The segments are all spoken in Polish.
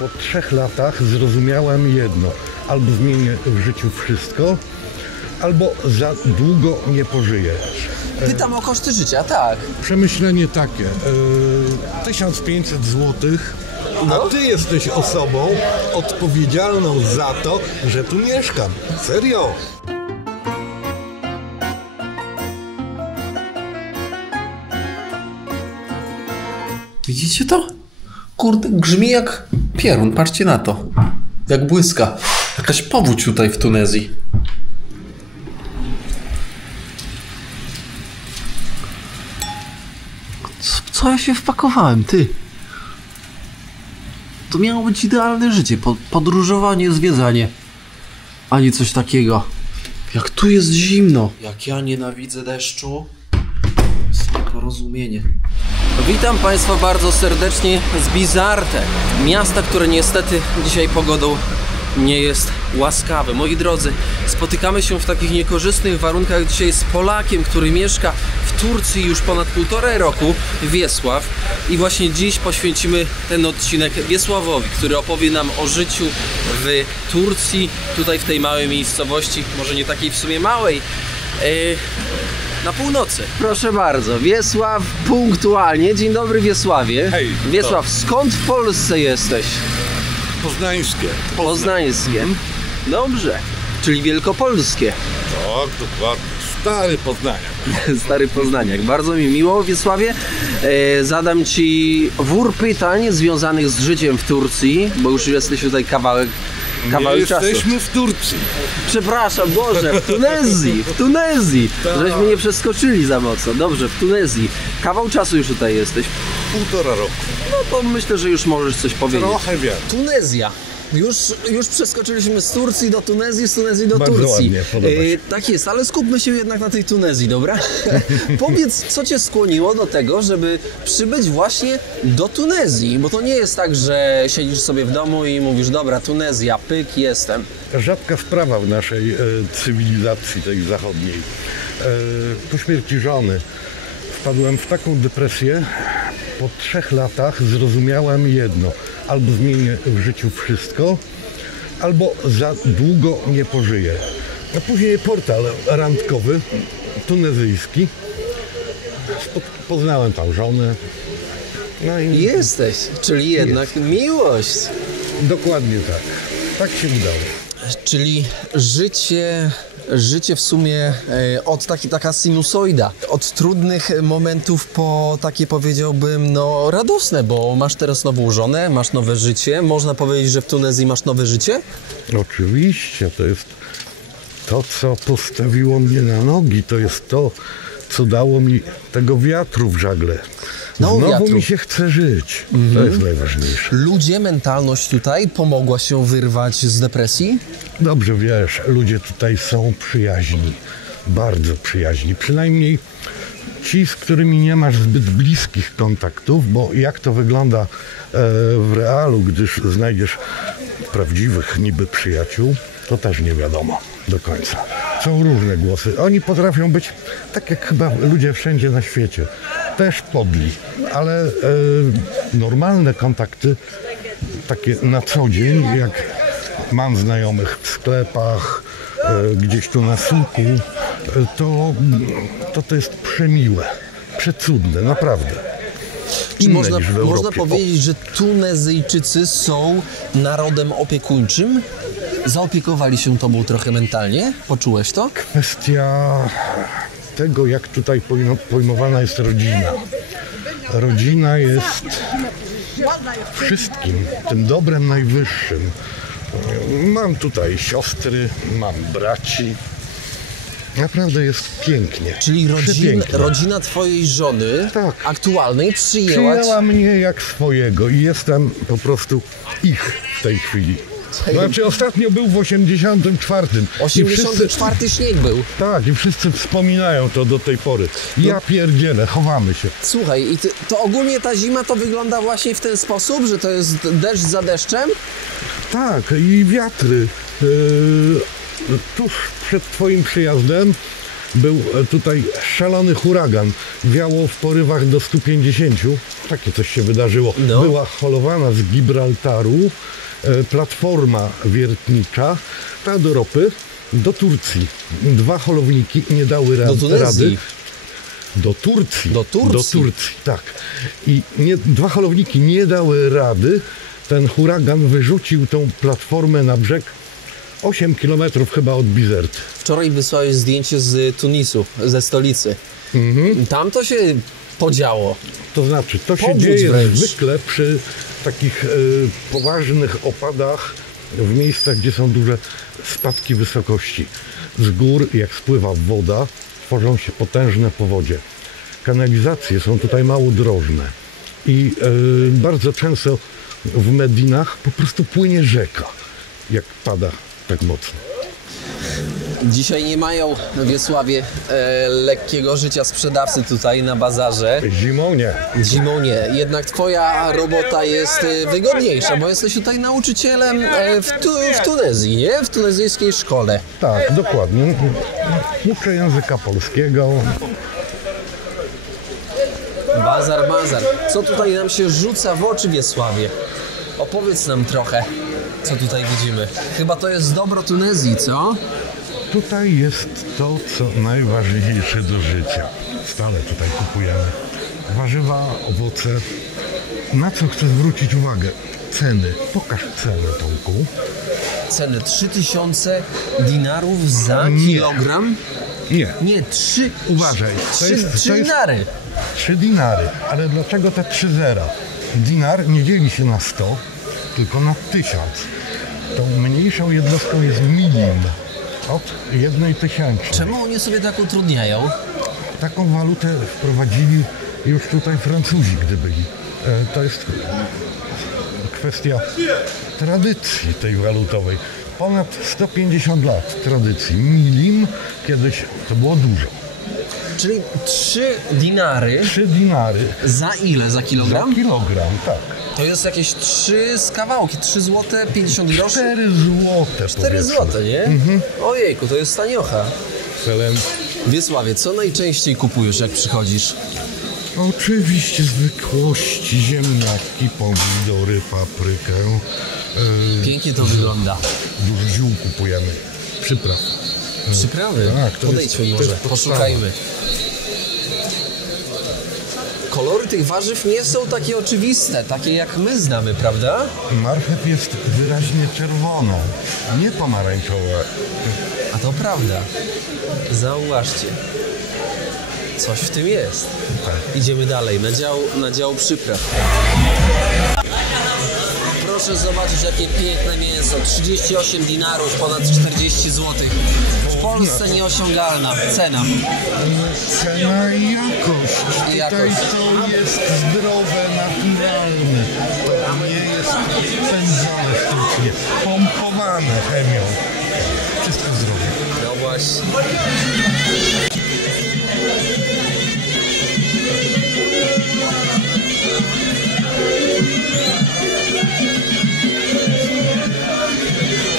Po 3 latach zrozumiałem jedno. Albo zmienię w życiu wszystko, albo za długo nie pożyję. Pytam o koszty życia, tak. Przemyślenie takie. 1500 zł. A ty jesteś osobą odpowiedzialną za to, że tu mieszkam. Serio. Widzicie to? Kurde, grzmi jak piorun, patrzcie na to. Jak błyska. Jakaś powódź tutaj w Tunezji. Co ja się wpakowałem, ty? To miało być idealne życie, podróżowanie, zwiedzanie. Ani coś takiego. Jak tu jest zimno. Jak ja nienawidzę deszczu. Jest nieporozumienie. Witam Państwa bardzo serdecznie z Bizarte. Miasta, które niestety dzisiaj pogodą nie jest łaskawe. Moi drodzy, spotykamy się w takich niekorzystnych warunkach dzisiaj z Polakiem, który mieszka w Turcji już ponad 1,5 roku, Wiesław. I właśnie dziś poświęcimy ten odcinek Wiesławowi, który opowie nam o życiu w Turcji, tutaj w tej małej miejscowości, może nie takiej w sumie małej, na północy. Proszę bardzo, Wiesław punktualnie. Dzień dobry, Wiesławie. Hej, Wiesław, skąd w Polsce jesteś? Poznańskie. Poznańskie. Dobrze, czyli wielkopolskie. Tak, dokładnie. Stary Poznaniak. Stary Poznaniak. Bardzo mi miło, Wiesławie. Zadam Ci wór pytań związanych z życiem w Turcji, bo już jesteś tutaj kawałek czasu. Jesteśmy w Turcji. Przepraszam, Boże, w Tunezji. Tak. Żeśmy nie przeskoczyli za mocno. Dobrze, w Tunezji. Kawał czasu już tutaj jesteś. 1,5 roku. No to myślę, że już możesz coś powiedzieć. Trochę wiem. Tunezja. Już przeskoczyliśmy z Turcji do Tunezji, z Tunezji do Bardzo Turcji. ładnie, podoba się. Tak jest, ale skupmy się jednak na tej Tunezji, dobra? Powiedz, co Cię skłoniło do tego, żeby przybyć właśnie do Tunezji? Bo to nie jest tak, że siedzisz sobie w domu i mówisz, dobra, Tunezja, pyk, jestem. Rzadka sprawa w naszej cywilizacji tej zachodniej. Po śmierci żony wpadłem w taką depresję. Po 3 latach zrozumiałem jedno. Albo zmienię w życiu wszystko, albo za długo nie pożyję. A później portal randkowy, tunezyjski. Poznałem tam żonę. No i Jesteś, czyli jednak miłość. dokładnie tak. Tak się udało. Czyli życie w sumie od taka sinusoida, od trudnych momentów po takie, powiedziałbym, no radosne, bo masz teraz nową żonę, masz nowe życie. Można powiedzieć, że w Tunezji masz nowe życie? Oczywiście, to jest to, co postawiło mnie na nogi, to jest to, co dało mi tego wiatru w żagle. Znowu mi się chce żyć. To jest najważniejsze. Ludzie, mentalność tutaj pomogła się wyrwać z depresji? Dobrze wiesz, ludzie tutaj są przyjaźni. Bardzo przyjaźni. Przynajmniej ci, z którymi nie masz zbyt bliskich kontaktów, bo jak to wygląda w realu, gdyż znajdziesz prawdziwych niby przyjaciół, to też nie wiadomo do końca. Są różne głosy. Oni potrafią być, tak jak chyba ludzie wszędzie na świecie, też podli, ale normalne kontakty, takie na co dzień, jak mam znajomych w sklepach, gdzieś tu na słuku, to jest przemiłe, przecudne, naprawdę. Czy można Europie. powiedzieć, że Tunezyjczycy są narodem opiekuńczym? Zaopiekowali się tobą trochę mentalnie? Poczułeś to? Kwestia tego, jak tutaj pojmowana jest rodzina. Rodzina jest wszystkim, tym dobrem najwyższym. Mam tutaj siostry, mam braci. Naprawdę jest pięknie. Czyli rodzina twojej żony, tak, aktualnej przyjęła mnie jak swojego i jestem po prostu ich w tej chwili. Znaczy ostatnio był w 84. 84 śnieg był. Tak, i wszyscy wspominają to do tej pory. Ja pierdzielę, chowamy się. Słuchaj, to ogólnie ta zima to wygląda właśnie w ten sposób, że to jest deszcz za deszczem? Tak, i wiatry. Tuż przed twoim przyjazdem Był tutaj szalony huragan. Wiało w porywach do 150. Takie coś się wydarzyło. No. Była holowana z Gibraltaru platforma wiertnicza, ta do ropy, do Turcji. 2 holowniki nie dały Do Tunezji. rady. Do Turcji. Do Turcji? Do Turcji, tak. I 2 holowniki nie dały rady. Ten huragan wyrzucił tą platformę na brzeg 8 km chyba od Bizerty. Wczoraj wysłałeś zdjęcie z Tunisu, ze stolicy. Tam to się podziało. To znaczy, to się Powódź dzieje wręcz. zwykle przy takich poważnych opadach w miejscach, gdzie są duże spadki wysokości. Z gór, jak spływa woda, tworzą się potężne powodzie. Kanalizacje są tutaj mało drożne i bardzo często w Medinach po prostu płynie rzeka, jak pada tak mocno. Dzisiaj nie mają w Wiesławie lekkiego życia sprzedawcy tutaj na bazarze. Zimą nie. Zimą nie. Jednak twoja robota jest wygodniejsza, bo jesteś tutaj nauczycielem w Tunezji, nie? W tunezyjskiej szkole. Tak, dokładnie. Uczę języka polskiego. Bazar. Co tutaj nam się rzuca w oczy w Wiesławie? Opowiedz nam trochę, co tutaj widzimy. Chyba to jest dobro Tunezji, co? Tutaj jest to, co najważniejsze do życia. Stale tutaj kupujemy. Warzywa, owoce. Na co chcę zwrócić uwagę? Ceny. Pokaż cenę, Tomku. Ceny 3000 dinarów za Nie. kilogram? Nie. Nie, 3. Uważaj. To jest 3 dinary. 3 dinary. Ale dlaczego te 3 zera? Dinar nie dzieli się na 100, tylko na 1000. Tą mniejszą jednostką jest milim. Od 1/1000. Czemu oni sobie tak utrudniają? Taką walutę wprowadzili już tutaj Francuzi, gdy byli. To jest kwestia tradycji tej walutowej. Ponad 150 lat tradycji. Milim kiedyś to było dużo. Czyli 3 dinary 3 dinary za ile? Za za kilogram? kilogram, tak. To jest jakieś 3 z kawałki, 3 zł 50 groszy? 4 złote 4 zł, nie? Ojejku, to jest taniocha. Celem. Wiesławie, co najczęściej kupujesz, jak przychodzisz? Oczywiście zwykłości, ziemniaki, pomidory, paprykę. Pięknie to wygląda. Dużo ziół kupujemy. Przypraw. Przyprawy? Tak, to Podejdźmy jest- to może, jest podstawa. poszukajmy. Kolory tych warzyw nie są takie oczywiste, takie jak my znamy, prawda? Marchew jest wyraźnie czerwona, nie pomarańczowa. A to prawda. Zauważcie. Coś w tym jest. Idziemy dalej, na dział przypraw. Proszę zobaczyć, jakie piękne mięso. 38 dinarów, ponad 40 zł. W Polsce nieosiągalna cena. Cena i jakość. I Tutaj jakość. to jest zdrowe, naturalne. To nie jest pędzone sztucznie, pompowane chemią. Wszystko zdrowe. No właśnie.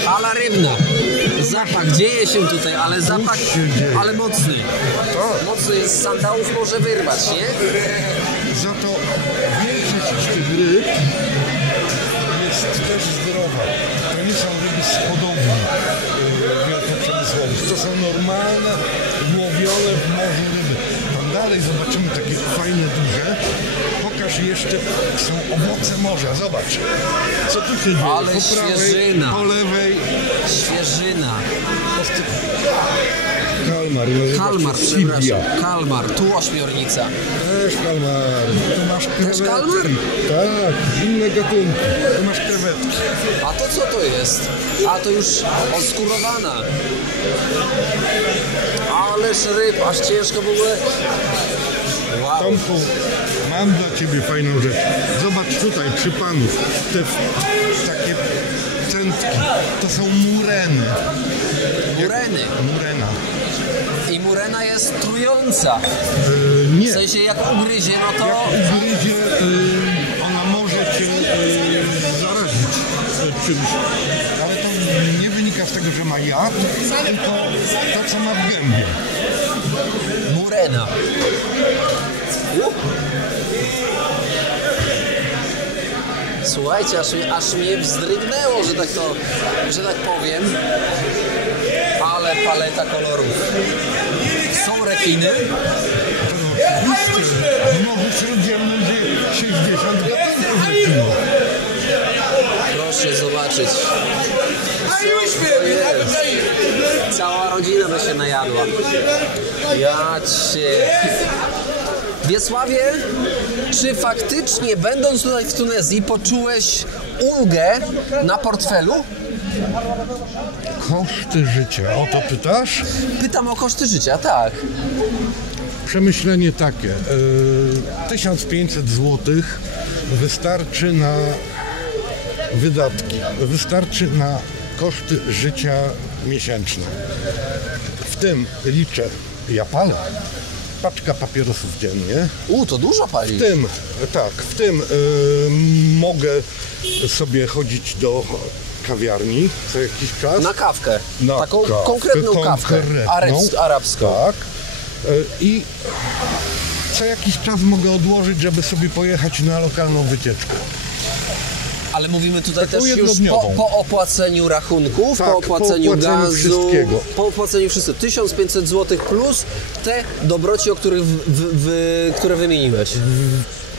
Hala rybna. Zapach dzieje się tutaj, ale zapach, się dzieje. ale mocny. Tak. Mocny jest, z sandałów może wyrwać, nie? Za to większość tych ryb jest też zdrowa. To nie są ryby z hodowli wielkoprzemysłowych. To są normalne, łowione w morzu ryby. Tam dalej zobaczymy takie fajne, duże. Pokaż jeszcze, są owoce morza. Zobacz, co tu się dzieje. Ale po prawej, świeżyna. po lewej. Świeżyna. Kalmar, Kalmar, przepraszam. Kalmar, tu ośmiornica. Też kalmar. Tu masz krewetki. kalmar? Tak, inne gatunki. Tu masz krewetki. A to co to jest? A to już oskurowana. Ależ ryb, aż ciężko w ogóle. Wow. Tomku, mam dla Ciebie fajną rzecz. Zobacz tutaj przy Panu te takie centki. To są mureny. Mureny. Murena. I murena jest trująca. Nie. W sensie jak ugryzie, no to... Jak ugryzie, ona może Cię zarazić czymś. Ale to nie wynika wynika z tego, że ma jad, tylko to, co ma w gębie. Murena. Słuchajcie, aż mnie wzdrygnęło, że tak powiem. Ale paleta kolorów. Są rekiny. W Morzu Śródziemnym żyje 60 gatunków rekinów. Proszę zobaczyć. Co to jest? Cała rodzina by się najadła. Ja cię. Wiesławie, czy faktycznie będąc tutaj w Tunezji poczułeś ulgę na portfelu? Koszty życia, o to pytasz? Pytam o koszty życia, tak. Przemyślenie takie, 1500 zł wystarczy na wydatki, wystarczy na koszty życia miesięczne. W tym liczę, ja palę, paczka papierosów dziennie. To dużo pali. W tym mogę sobie chodzić do kawiarni co jakiś czas. Na kawkę. Na taką kawkę, konkretną kawkę. Arabską. Tak. I co jakiś czas mogę odłożyć, żeby sobie pojechać na lokalną wycieczkę. Ale mówimy tutaj Taką też już jednodniową. po opłaceniu rachunków, Tak, po opłaceniu gazu, wszystkiego. po opłaceniu wszystkiego. 1500 zł plus te dobroci, o których które wymieniłeś.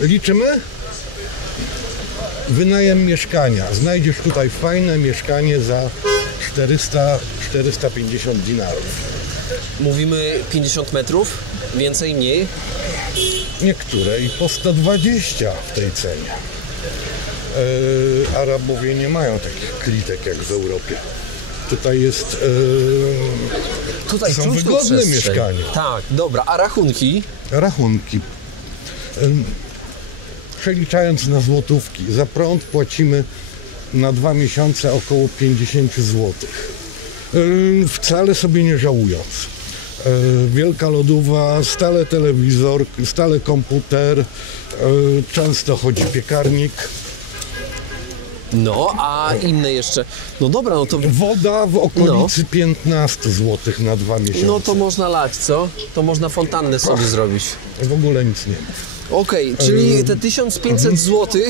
Liczymy? Wynajem mieszkania. Znajdziesz tutaj fajne mieszkanie za 400-450 dinarów. Mówimy 50 metrów, więcej, mniej. Niektóre i po 120 w tej cenie. Arabowie nie mają takich klitek jak w Europie. Tutaj jest Tutaj są czuć tą wygodne przestrzeń. mieszkania. Tak, dobra. A rachunki? Rachunki. Przeliczając na złotówki, za prąd płacimy na 2 miesiące około 50 zł. Wcale sobie nie żałując. Wielka lodówa, stale telewizor, stale komputer, często chodzi piekarnik. No, a inne jeszcze. No dobra, no to... Woda w okolicy 15 zł na 2 miesiące. No to można lać, co? To można fontannę sobie zrobić. W ogóle nic nie ma. Okej, czyli te 1500 zł,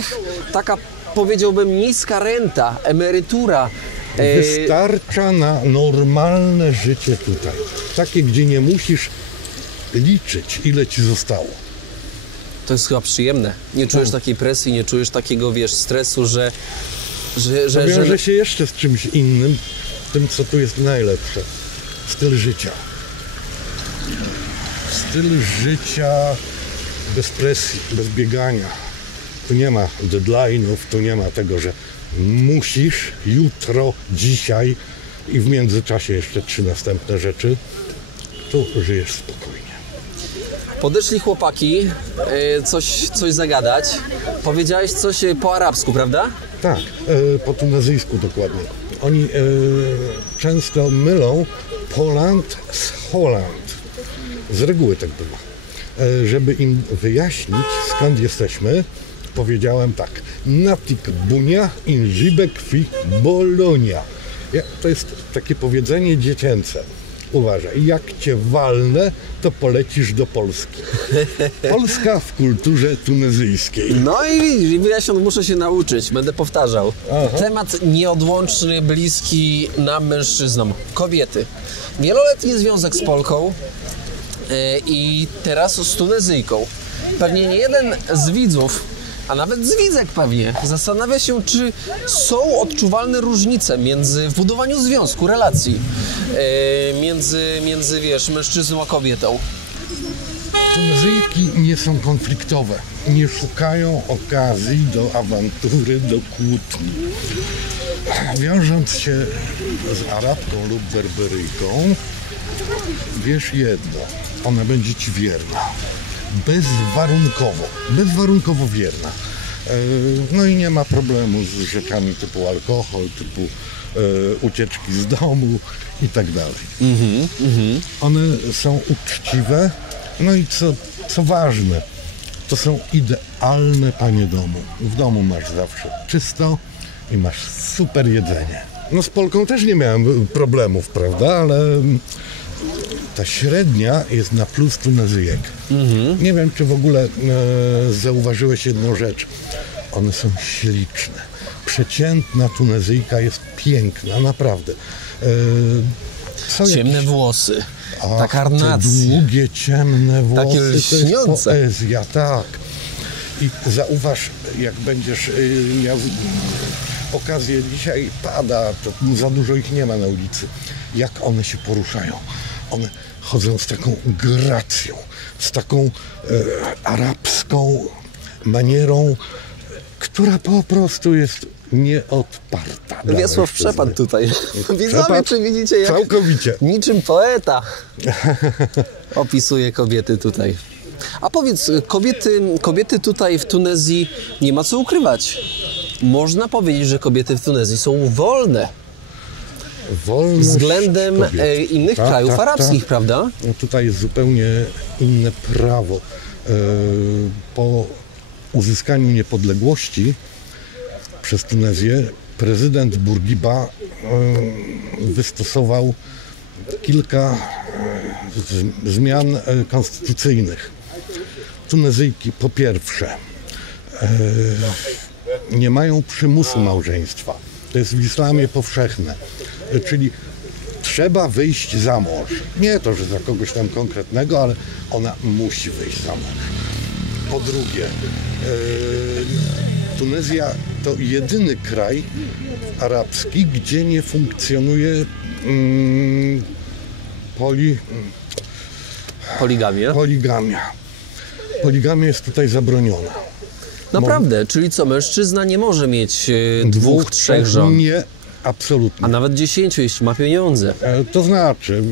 taka powiedziałbym niska renta, emerytura. Wystarcza na normalne życie tutaj. Takie, gdzie nie musisz liczyć, ile ci zostało. To jest chyba przyjemne. Nie czujesz takiej presji, nie czujesz takiego, wiesz, stresu, że Wiąże się jeszcze z czymś innym, tym, co tu jest najlepsze. Styl życia. Styl życia bez presji, bez biegania. Tu nie ma deadline'ów, tu nie ma tego, że musisz jutro, dzisiaj i w międzyczasie jeszcze 3 następne rzeczy. Tu żyjesz spokojnie. Podeszli chłopaki coś zagadać. Powiedziałeś coś po arabsku, prawda? Tak, po tunezyjsku dokładnie. Oni często mylą Poland z Holland. Z reguły tak bywa. Żeby im wyjaśnić, skąd jesteśmy, powiedziałem tak. Natik bunia in żibek fi Bologna. To jest takie powiedzenie dziecięce. Uważaj, jak cię walnę, to polecisz do Polski. Polska w kulturze tunezyjskiej. No i widzisz, wyjaśniam, muszę się nauczyć, będę powtarzał. Aha. Temat nieodłączny, bliski nam mężczyznom. Kobiety. Wieloletni związek z Polką i teraz z Tunezyjką. Pewnie nie jeden z widzów, a nawet z widzek pewnie, zastanawia się, czy są odczuwalne różnice w budowaniu związku, relacji między wiesz, mężczyzną a kobietą. Tunezyjki nie są konfliktowe, nie szukają okazji do awantury, do kłótni. Wiążąc się z Arabką lub Berberyjką, wiesz jedno, ona będzie ci wierna. Bezwarunkowo wierna. No i nie ma problemu z rzeczami typu alkohol, typu ucieczki z domu i tak dalej. One są uczciwe, no i co ważne, to są idealne panie domu. W domu masz zawsze czysto i masz super jedzenie. No z Polką też nie miałem problemów, prawda, ale ta średnia jest na plus Tunezyjek. Nie wiem, czy w ogóle zauważyłeś jedną rzecz. One są śliczne. Przeciętna Tunezyjka jest piękna, naprawdę. Są Ciemne włosy, ta te karnacja. długie, ciemne włosy, Takie to jest lśniące. poezja, tak. I zauważ, jak będziesz miał okazję, dzisiaj pada, to za dużo ich nie ma na ulicy, jak one się poruszają. One chodzą z taką gracją, z taką arabską manierą, która po prostu jest nieodparta. dla Wiesław mężczyzny. przepadł tutaj. Widzowie, Przepadł? czy widzicie, jak Całkowicie. niczym poeta opisuje kobiety tutaj. A powiedz, kobiety tutaj w Tunezji nie ma co ukrywać. Można powiedzieć, że kobiety w Tunezji są wolne Wolność względem kobiet. innych Tak, krajów tak, arabskich, tak. prawda? No tutaj jest zupełnie inne prawo. Po uzyskaniu niepodległości przez Tunezję prezydent Bourguiba wystosował kilka zmian konstytucyjnych. Tunezyjki po pierwsze nie mają przymusu małżeństwa. To jest w islamie powszechne. Czyli trzeba wyjść za mąż. Nie to, że za kogoś tam konkretnego, ale ona musi wyjść za mąż. Po drugie, Tunezja to jedyny kraj arabski, gdzie nie funkcjonuje Poligamia. poligamia. Poligamia jest tutaj zabroniona. Naprawdę, czyli co, mężczyzna nie może mieć dwóch, trzech żon, Nie, absolutnie. a nawet 10, jeśli ma pieniądze. To znaczy,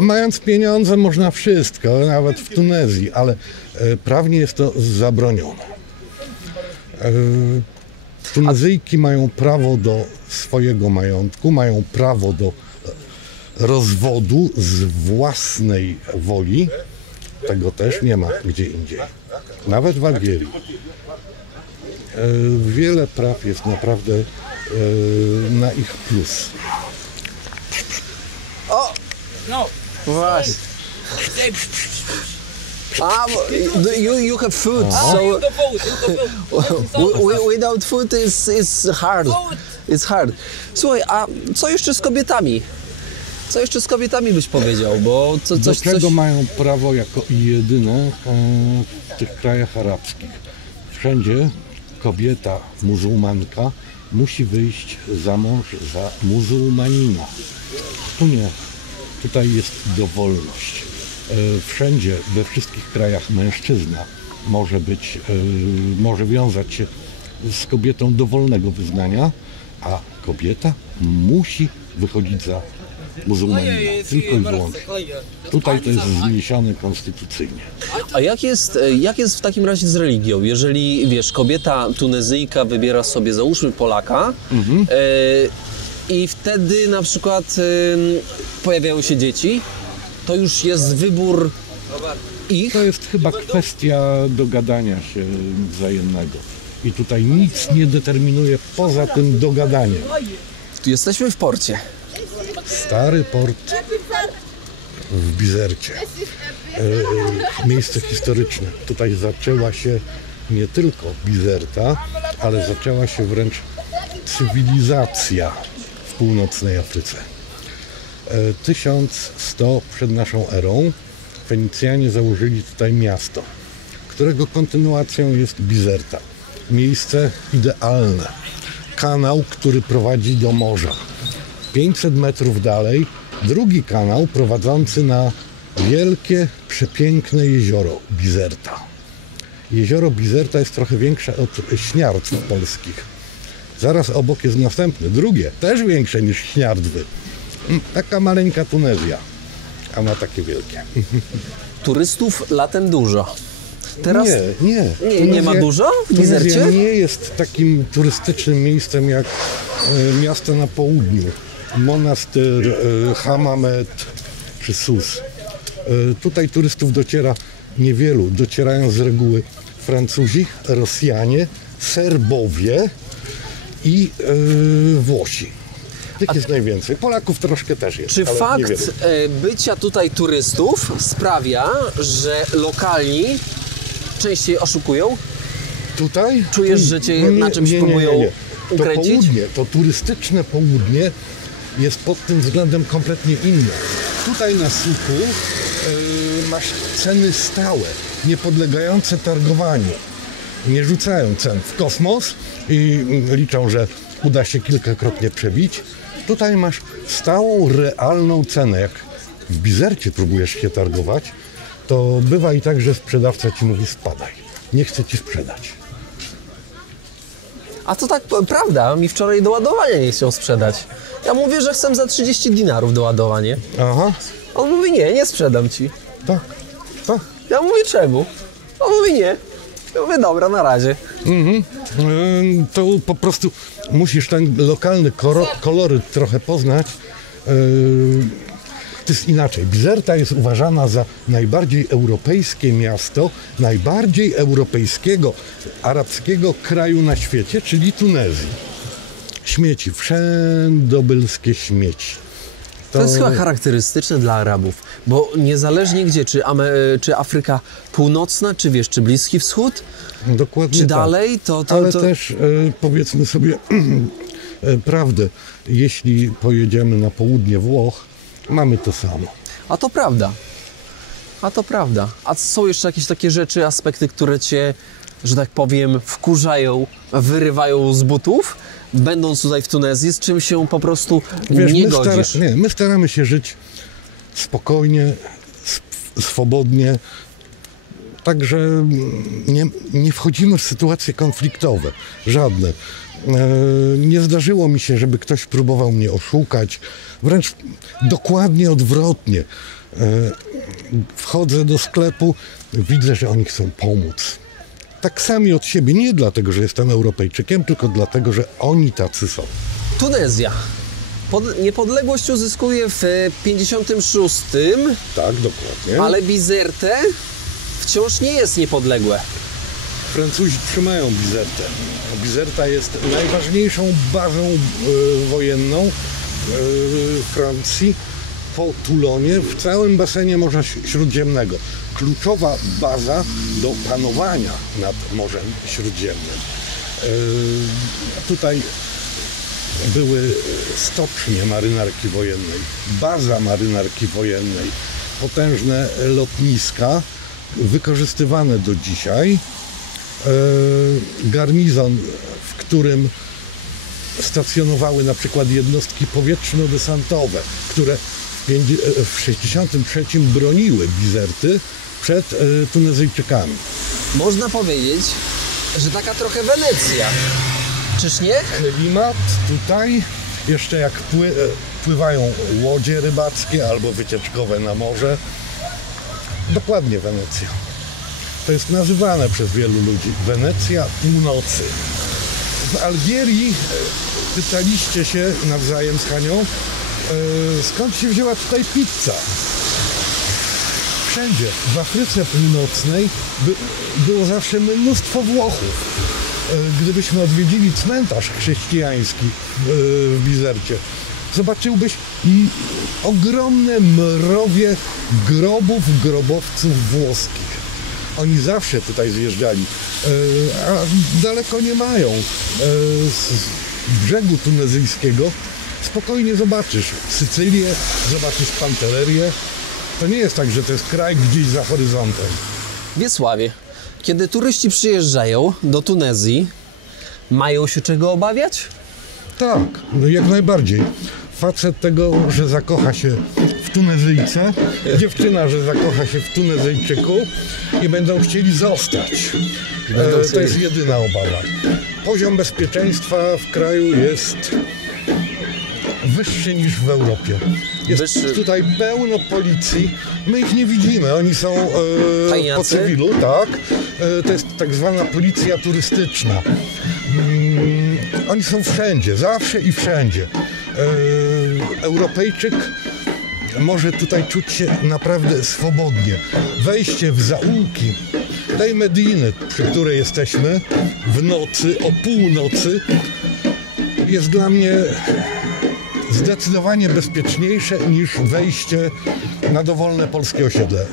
mając pieniądze można wszystko, nawet w Tunezji, ale prawnie jest to zabronione. Tunezyjki mają prawo do swojego majątku, mają prawo do rozwodu z własnej woli. Tego też nie ma gdzie indziej. Nawet w Algierii. Wiele praw jest naprawdę na ich plus. O! No. Właśnie. You have food, Oh, so you the food. without food is hard. It's hard. Słuchaj, a co jeszcze z kobietami? Co jeszcze z kobietami byś powiedział? Bo Do czego mają prawo jako jedyne w tych krajach arabskich? Wszędzie kobieta muzułmanka musi wyjść za mąż za muzułmanina. Tu nie. Tutaj jest dowolność. Wszędzie, we wszystkich krajach mężczyzna może wiązać się z kobietą dowolnego wyznania, a kobieta musi wychodzić za muzułmanina. Tylko i wyłącznie. Tutaj to jest zniesione konstytucyjnie. A jak jest w takim razie z religią? Jeżeli, wiesz, kobieta Tunezyjka wybiera sobie, załóżmy, Polaka i wtedy na przykład pojawiają się dzieci, to już jest wybór ich? To jest chyba kwestia dogadania się wzajemnego. I tutaj nic nie determinuje poza tym dogadaniem. Tu jesteśmy w porcie. Stary port w Bizercie. Miejsce historyczne. Tutaj zaczęła się nie tylko Bizerta, ale zaczęła się wręcz cywilizacja w północnej Afryce. 1100 przed naszą erą Fenicjanie założyli tutaj miasto, którego kontynuacją jest Bizerta. Miejsce idealne. Kanał, który prowadzi do morza. 500 metrów dalej drugi kanał prowadzący na wielkie, przepiękne jezioro Bizerta. Jezioro Bizerta jest trochę większe od Śniardw polskich. Zaraz obok jest następne, drugie, też większe niż Śniardwy. Taka maleńka Tunezja, a ma takie wielkie. Turystów latem dużo. Teraz nie ma dużo w Tunezja Bizercie? nie jest takim turystycznym miejscem jak miasta na południu. Monastyr, Hamamet czy Sus. Tutaj turystów dociera niewielu. Docierają z reguły Francuzi, Rosjanie, Serbowie i Włosi. Tych jest najwięcej. Polaków troszkę też jest, Czy ale fakt niewiele. bycia tutaj turystów sprawia, że lokalni częściej oszukują? Tutaj? Czujesz, że cię na czymś próbują To ukręcić? południe, to turystyczne południe jest pod tym względem kompletnie inne. Tutaj na Suchu masz ceny stałe, niepodlegające targowaniu. Nie rzucają cen w kosmos i liczą, że uda się kilkakrotnie przebić. Tutaj masz stałą, realną cenę. Jak w Bizercie próbujesz się targować, to bywa i tak, że sprzedawca ci mówi spadaj, nie chcę ci sprzedać. A to tak prawda, mi wczoraj doładowania nie chciał sprzedać. Ja mówię, że chcę za 30 dinarów doładowanie. Aha, On mówi nie sprzedam ci. tak, tak. Ja mówię czemu? On mówi nie. Ja mówię dobra, na razie. To po prostu musisz ten lokalny koloryt trochę poznać. To jest inaczej. Bizerta jest uważana za najbardziej europejskie miasto, najbardziej europejskiego, arabskiego kraju na świecie, czyli Tunezji. Śmieci, wszędobylskie śmieci. To jest chyba charakterystyczne dla Arabów, bo niezależnie gdzie, czy Afryka Północna, czy wiesz, czy Bliski Wschód, Dokładnie czy tak. dalej, to... Ale też powiedzmy sobie prawdę, jeśli pojedziemy na południe Włoch, mamy to samo. A to prawda. A to prawda. A są jeszcze jakieś takie rzeczy, aspekty, które cię, że tak powiem, wkurzają, wyrywają z butów, będąc tutaj w Tunezji, z czym się po prostu nie godzisz? My staramy się żyć spokojnie, swobodnie, także nie wchodzimy w sytuacje konfliktowe, żadne. Nie zdarzyło mi się, żeby ktoś próbował mnie oszukać, wręcz dokładnie odwrotnie. Wchodzę do sklepu, widzę, że oni chcą pomóc. Tak sami od siebie, nie dlatego, że jestem Europejczykiem, tylko dlatego, że oni tacy są. Tunezja. Niepodległość uzyskuje w 56, Tak, dokładnie. ale Bizerte wciąż nie jest niepodległe. Francuzi trzymają Bizertę. Bizerta jest najważniejszą bazą wojenną Francji po Toulonie w całym basenie Morza Śródziemnego. Kluczowa baza do panowania nad Morzem Śródziemnym. Tutaj były stocznie marynarki wojennej, baza marynarki wojennej, potężne lotniska wykorzystywane do dzisiaj. Garnizon, w którym stacjonowały na przykład jednostki powietrzno-desantowe, które w 1963 broniły Bizerty przed Tunezyjczykami. Można powiedzieć, że taka trochę Wenecja. Czyż nie? Klimat tutaj, jeszcze jak pływają łodzie rybackie albo wycieczkowe na morze, dokładnie Wenecja. To jest nazywane przez wielu ludzi Wenecja północy. W Algierii pytaliście się nawzajem z Hanią, skąd się wzięła tutaj pizza. Wszędzie w Afryce Północnej było zawsze mnóstwo Włochów. Gdybyśmy odwiedzili cmentarz chrześcijański w Bizercie, zobaczyłbyś ogromne mrowie grobowców włoskich. Oni zawsze tutaj zjeżdżali, a daleko nie mają. Z brzegu tunezyjskiego spokojnie zobaczysz Sycylię, zobaczysz Pantelerię. To nie jest tak, że to jest kraj gdzieś za horyzontem. Wiesławie, kiedy turyści przyjeżdżają do Tunezji, mają się czego obawiać? Tak, no jak najbardziej. Facet tego, że zakocha się w Tunezyjce, dziewczyna, że zakocha się w Tunezyjczyku i będą chcieli zostać. To jest jedyna obawa. Poziom bezpieczeństwa w kraju jest wyższy niż w Europie. Jest tutaj pełno policji. My ich nie widzimy, oni są po cywilu, tak. To jest tak zwana policja turystyczna. Oni są wszędzie, zawsze i wszędzie. Europejczyk może tutaj czuć się naprawdę swobodnie. Wejście w zaułki tej Mediny, przy której jesteśmy, w nocy, o północy, jest dla mnie zdecydowanie bezpieczniejsze niż wejście na dowolne polskie osiedle,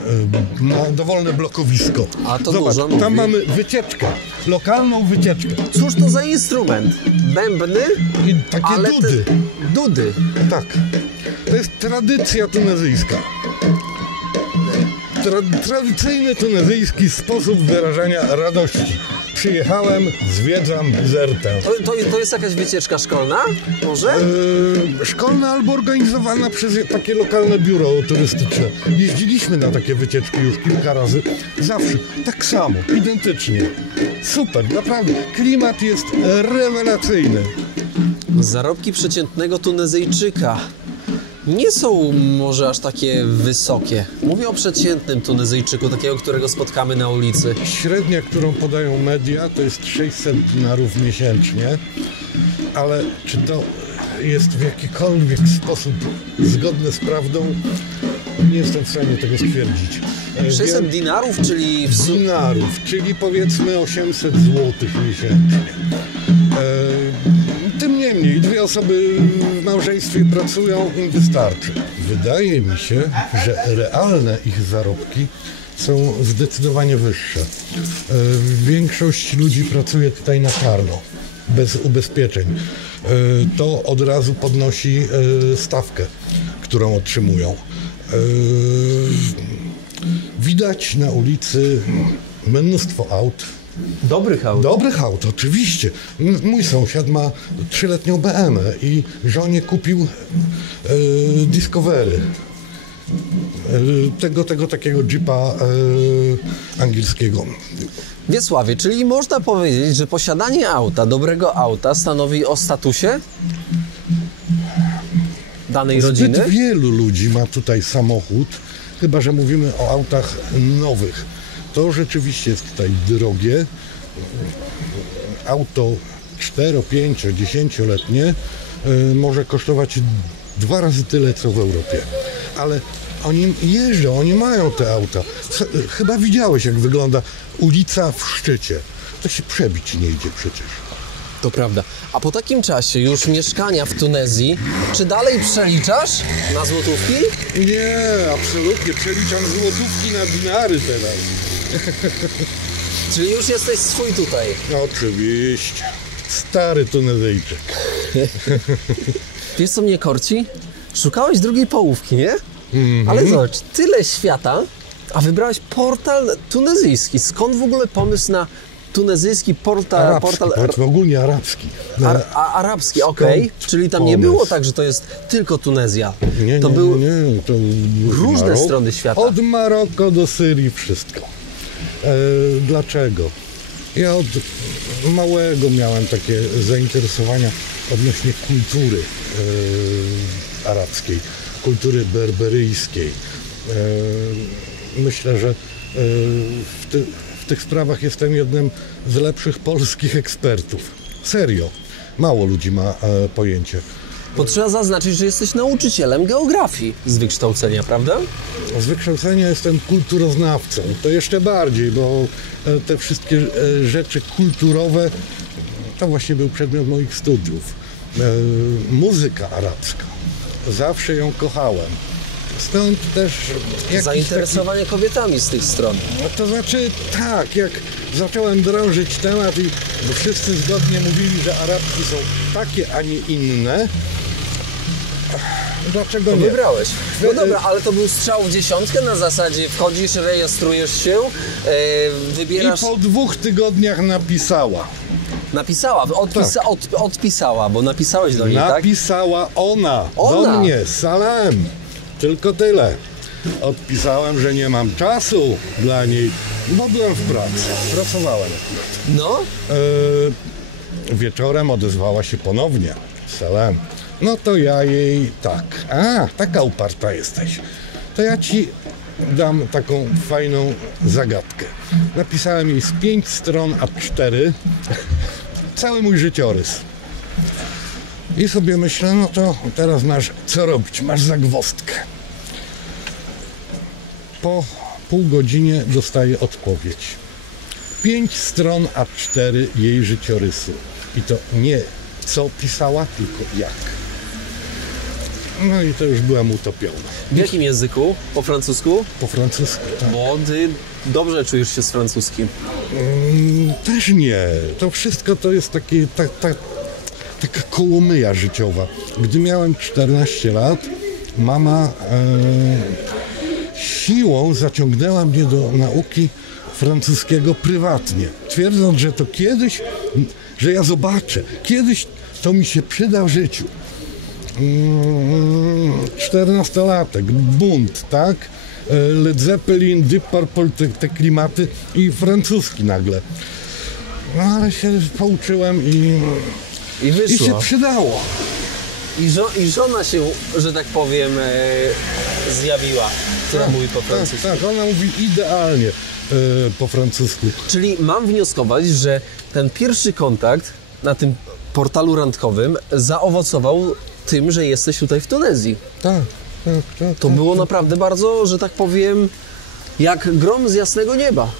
na dowolne blokowisko. A to Zobacz, dużo tam mówi. mamy wycieczkę, lokalną wycieczkę Cóż to za instrument? Bębny? i takie Ale dudy. Dudy. Tak, to jest tradycja tunezyjska. Tradycyjny tunezyjski sposób wyrażania radości. Przyjechałem, zwiedzam Bizertę. To jest jakaś wycieczka szkolna? Może? Szkolna albo organizowana przez takie lokalne biuro turystyczne. Jeździliśmy na takie wycieczki już kilka razy. Zawsze tak samo, identycznie. Super, naprawdę. Klimat jest rewelacyjny. Zarobki przeciętnego Tunezyjczyka nie są może aż takie wysokie. Mówię o przeciętnym Tunezyjczyku, takiego, którego spotkamy na ulicy. Średnia, którą podają media, to jest 600 dinarów miesięcznie, ale czy to jest w jakikolwiek sposób zgodne z prawdą? Nie jestem w stanie tego stwierdzić. 600 dinarów, czyli w sumie... dinarów, czyli powiedzmy 800 zł miesięcznie. Tym niemniej, dwie osoby w małżeństwie pracują, im wystarczy. Wydaje mi się, że realne ich zarobki są zdecydowanie wyższe. Większość ludzi pracuje tutaj na czarno, bez ubezpieczeń. To od razu podnosi stawkę, którą otrzymują. Widać na ulicy mnóstwo aut. Dobrych aut. Dobrych aut, oczywiście. Mój sąsiad ma 3-letnią BMW i żonie kupił Discovery. Tego takiego jeepa angielskiego. Wiesławie, czyli można powiedzieć, że posiadanie auta, dobrego auta stanowi o statusie danej rodziny? Zbyt wielu ludzi ma tutaj samochód, chyba że mówimy o autach nowych. To rzeczywiście jest tutaj drogie. Auto 4, 5, 10-letnie może kosztować 2 razy tyle, co w Europie. Ale oni jeżdżą, oni mają te auta. Chyba widziałeś, jak wygląda ulica w Szczycie. To się przebić nie idzie przecież. To prawda. A po takim czasie już mieszkania w Tunezji, czy dalej przeliczasz na złotówki? Nie, absolutnie. Przeliczam złotówki na dinary teraz. Czyli już jesteś swój tutaj. Oczywiście. Stary Tunezyjczyk. Wiesz, co mnie korci? Szukałeś drugiej połówki, nie? Ale zobacz, tyle świata, a wybrałeś portal tunezyjski. Skąd w ogóle pomysł na tunezyjski portal? Arabski, powiedzmy ogólnie arabski. Arabski, okej. Czyli tam nie pomysł? było tak, że to jest tylko Tunezja. Nie, To nie, był nie, to różne strony świata. Od Maroko do Syrii wszystko. Dlaczego? Ja od małego miałem takie zainteresowania odnośnie kultury arabskiej, kultury berberyjskiej. Myślę, że w tych sprawach jestem jednym z lepszych polskich ekspertów. Serio. Mało ludzi ma pojęcie. Bo trzeba zaznaczyć, że jesteś nauczycielem geografii z wykształcenia, prawda? Z wykształcenia jestem kulturoznawcą. To jeszcze bardziej, bo te wszystkie rzeczy kulturowe to właśnie był przedmiot moich studiów. Muzyka arabska. Zawsze ją kochałem. Stąd też jakiś Zainteresowanie kobietami z tych stron. No to znaczy tak, jak zacząłem drążyć temat bo wszyscy zgodnie mówili, że Arabki są takie, a nie inne. Dlaczego To nie? wybrałeś. No dobra, ale to był strzał w dziesiątkę na zasadzie wchodzisz, rejestrujesz się, I wybierasz... po 2 tygodniach napisała. Napisała, odpisała, bo napisałeś do niej, tak? Napisała ona do Ona? mnie, Salem. Tylko tyle. Odpisałem, że nie mam czasu dla niej, bo byłem w pracy. Pracowałem. No, Wieczorem odezwała się ponownie. Salem. No to ja jej tak. A, taka uparta jesteś. To ja ci dam taką fajną zagadkę. Napisałem jej z 5 stron A4 cały mój życiorys. I sobie myślę, no to teraz masz co robić, masz zagwozdkę. Po pół godzinie dostaję odpowiedź. 5 stron A4 jej życiorysu. I to nie co pisała, tylko jak. No i to już byłem utopiony. W jakim języku? Po francusku? Po francusku. Bo ty dobrze czujesz się z francuskim. Też nie. To wszystko to jest takie, taka kołomyja życiowa. Gdy miałem 14 lat, mama siłą zaciągnęła mnie do nauki francuskiego prywatnie, twierdząc, że to kiedyś, że ja zobaczę, kiedyś to mi się przyda w życiu. 14-latek, bunt, tak? Led Zeppelin, Deep Purple, te klimaty i francuski nagle. No ale się pouczyłem I i wyszło. się przydało. I żona się, że tak powiem, zjawiła, która mówi po francusku. Tak, ona mówi idealnie po francusku. Czyli mam wnioskować, że ten pierwszy kontakt na tym portalu randkowym zaowocował tym, że jesteś tutaj w Tunezji. Tak. To było naprawdę bardzo, że tak powiem, jak grom z jasnego nieba.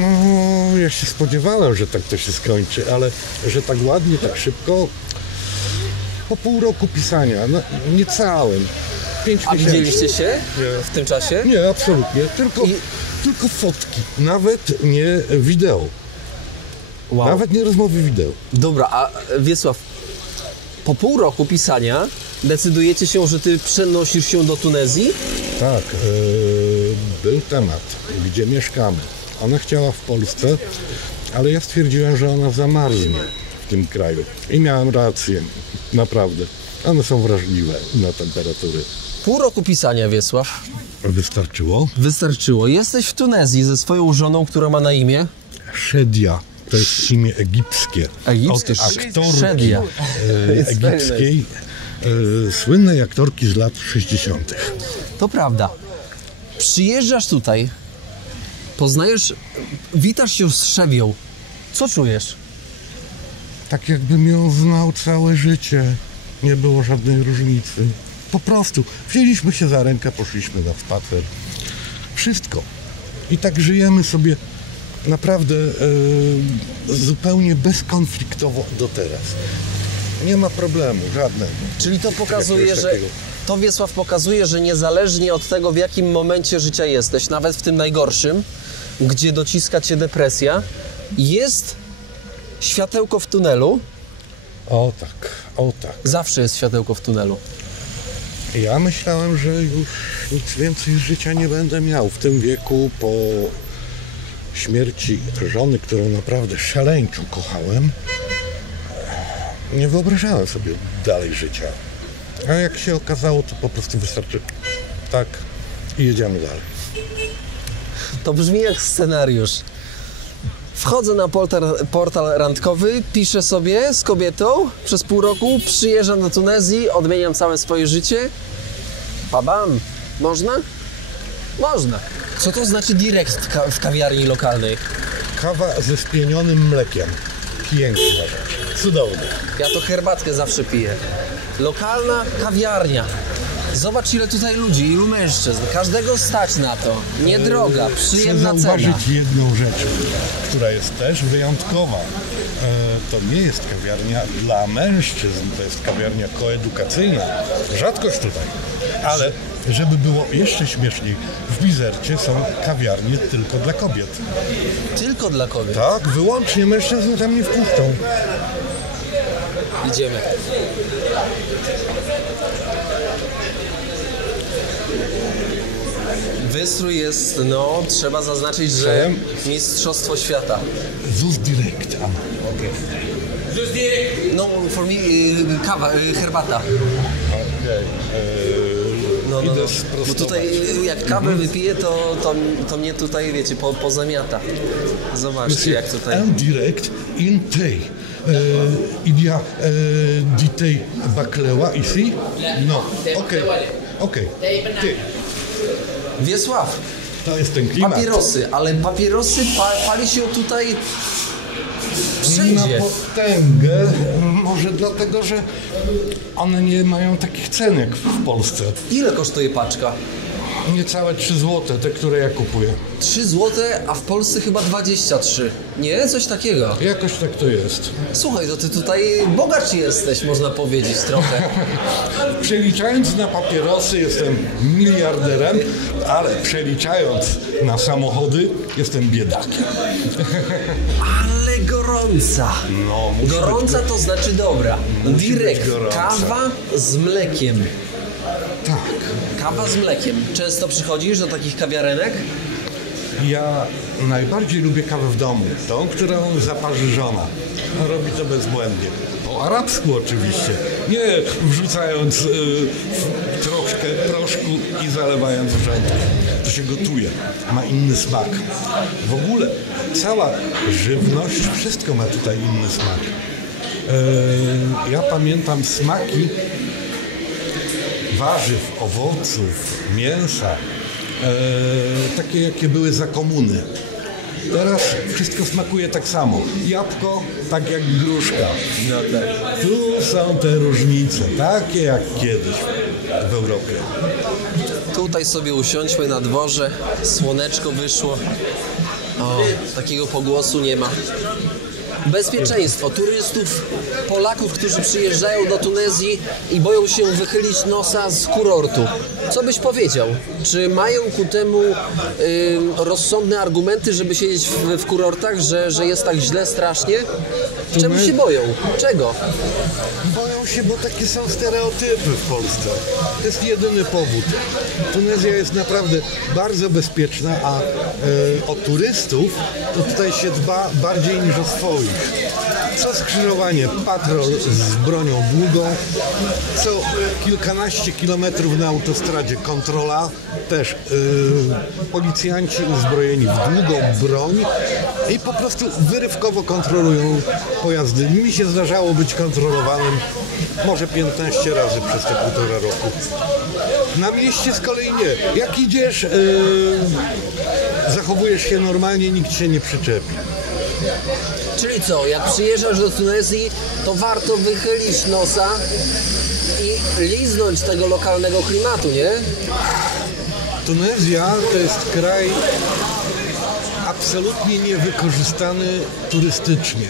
No, ja się spodziewałem, że tak to się skończy, ale że tak ładnie, tak szybko, po pół roku pisania, no niecałym, 5 A miesięcy. widzieliście się Nie. w tym czasie? Nie, absolutnie, tylko fotki, nawet nie wideo, Wow. nawet nie rozmowy wideo. Dobra, a Wiesław, po pół roku pisania decydujecie się, że ty przenosisz się do Tunezji? Tak, był temat, gdzie mieszkamy. Ona chciała w Polsce, ale ja stwierdziłem, że ona zamarznie w tym kraju. I miałem rację, naprawdę. One są wrażliwe na temperatury. Pół roku pisania, Wiesław. Wystarczyło? Wystarczyło. Jesteś w Tunezji ze swoją żoną, która ma na imię? Szedia, to jest imię egipskie. Egipskie, Od aktorki Szedia. egipskiej, słynnej aktorki z lat 60. To prawda. Przyjeżdżasz tutaj, poznajesz, witasz się z Szewią. Co czujesz? Tak jakbym ją znał całe życie. Nie było żadnej różnicy. Po prostu wzięliśmy się za rękę, poszliśmy na spacer. Wszystko. I tak żyjemy sobie naprawdę zupełnie bezkonfliktowo do teraz. Nie ma problemu żadnego. Czyli to pokazuje, Jakiegoś że takiego. to Wiesław pokazuje, że niezależnie od tego, w jakim momencie życia jesteś, nawet w tym najgorszym, gdzie dociska cię depresja, jest światełko w tunelu. O tak, o tak. Zawsze jest światełko w tunelu. Ja myślałem, że już nic więcej z życia nie będę miał. W tym wieku, po śmierci żony, którą naprawdę szaleńczo kochałem, nie wyobrażałem sobie dalej życia. A jak się okazało, to po prostu wystarczy tak i jedziemy dalej. To brzmi jak scenariusz. Wchodzę na portal randkowy, piszę sobie z kobietą przez pół roku, przyjeżdżam do Tunezji, odmieniam całe swoje życie. Babam. Można? Można. Co to znaczy direkt w kawiarni lokalnej? Kawa ze spienionym mlekiem. Piękna rzecz. Cudowna. Ja to herbatkę zawsze piję. Lokalna kawiarnia. Zobacz, ile tutaj ludzi, ilu mężczyzn. Każdego stać na to. Niedroga, przyjemna Chcę cena. zauważyć jedną rzecz, która jest też wyjątkowa. To nie jest kawiarnia dla mężczyzn, to jest kawiarnia koedukacyjna. Rzadkość tutaj. Ale żeby było jeszcze śmieszniej, w Bizercie są kawiarnie tylko dla kobiet. Tylko dla kobiet. Tak, wyłącznie mężczyzn tam nie wpuszczą. Idziemy. Wystrój jest, no, trzeba zaznaczyć, że mistrzostwo świata. ZUS Direct. No, for me, kawa, herbata. No, Idę Bo sprostować. tutaj jak kawę wypiję, to mnie tutaj, wiecie, pozamiata. Zobaczcie, jak tutaj. Un direct in thé. Il y a du thé baklewa ici? No, okej. Ty, Wiesław, to jest ten klimat. papierosy, ale papierosy pali się tutaj Na wszędzie. potęgę, może dlatego, że one nie mają takich cen jak w Polsce. Ile kosztuje paczka? Niecałe 3 zł, te, które ja kupuję. 3 złote, a w Polsce chyba 23. Nie? Coś takiego. Jakoś tak to jest. Słuchaj, to ty tutaj bogacz jesteś, można powiedzieć trochę. Przeliczając na papierosy jestem miliarderem, ale przeliczając na samochody jestem biedakiem. Ale gorąca. No, musi Gorąca to znaczy dobra. Musi Direkt. być gorąca. Kawa z mlekiem. Tak. Kawa z mlekiem. Często przychodzisz do takich kawiarenek? Ja najbardziej lubię kawę w domu. Tą, którą zaparzy żona. Robi to bezbłędnie. Po arabsku oczywiście. Nie wrzucając troszkę proszku i zalewając wrzętą. To się gotuje. Ma inny smak. W ogóle cała żywność, wszystko ma tutaj inny smak. Ja pamiętam smaki warzyw, owoców, mięsa, takie jakie były za komuny. Teraz wszystko smakuje tak samo. Jabłko tak jak gruszka. No tak. Tu są te różnice, takie jak kiedyś w Europie. Tutaj sobie usiądźmy na dworze. Słoneczko wyszło. O, takiego pogłosu nie ma. Bezpieczeństwo turystów, Polaków, którzy przyjeżdżają do Tunezji i boją się wychylić nosa z kurortu. Co byś powiedział? Czy mają ku temu rozsądne argumenty, żeby siedzieć w kurortach, że jest tak źle, strasznie? Czemu się boją? Czego? Boją się, bo takie są stereotypy w Polsce. To jest jedyny powód. Tunezja jest naprawdę bardzo bezpieczna, a o turystów to tutaj się dba bardziej niż o swoich. Co skrzyżowanie, patrol z bronią długą, co kilkanaście kilometrów na autostradzie kontrola, też policjanci uzbrojeni w długą broń i po prostu wyrywkowo kontrolują pojazdy. Mi się zdarzało być kontrolowanym może 15 razy przez te 1,5 roku. Na mieście z kolei nie. Jak idziesz, zachowujesz się normalnie, nikt się nie przyczepi. Czyli co, jak przyjeżdżasz do Tunezji, to warto wychylić nosa i liznąć tego lokalnego klimatu, nie? Tunezja to jest kraj absolutnie niewykorzystany turystycznie.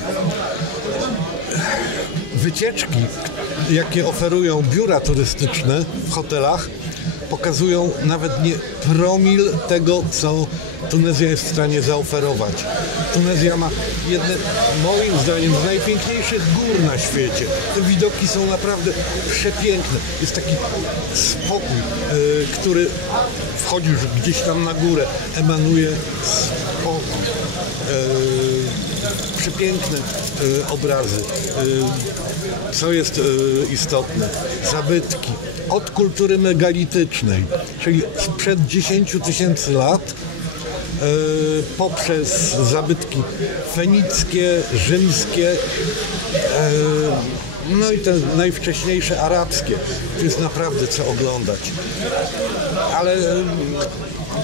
Wycieczki, jakie oferują biura turystyczne w hotelach, pokazują nawet nie promil tego, co Tunezja jest w stanie zaoferować. Tunezja ma jedne, moim zdaniem, z najpiękniejszych gór na świecie. Te widoki są naprawdę przepiękne. Jest taki spokój, który wchodzisz gdzieś tam na górę, emanuje spokój. Przepiękne obrazy. Co jest istotne? Zabytki od kultury megalitycznej, czyli sprzed 10 000 lat, poprzez zabytki fenickie, rzymskie, no i te najwcześniejsze arabskie. Tu jest naprawdę co oglądać. Ale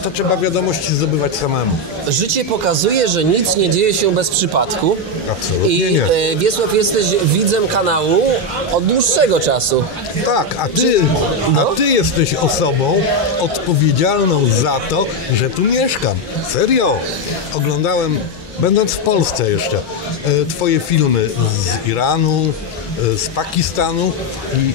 to trzeba wiadomości zdobywać samemu. Życie pokazuje, że nic nie dzieje się bez przypadku. Absolutnie I nie. Wiesław, jesteś widzem kanału od dłuższego czasu. Tak, a ty jesteś osobą odpowiedzialną za to, że tu mieszkam. Serio. Oglądałem, będąc w Polsce jeszcze, twoje filmy z Iranu, z Pakistanu i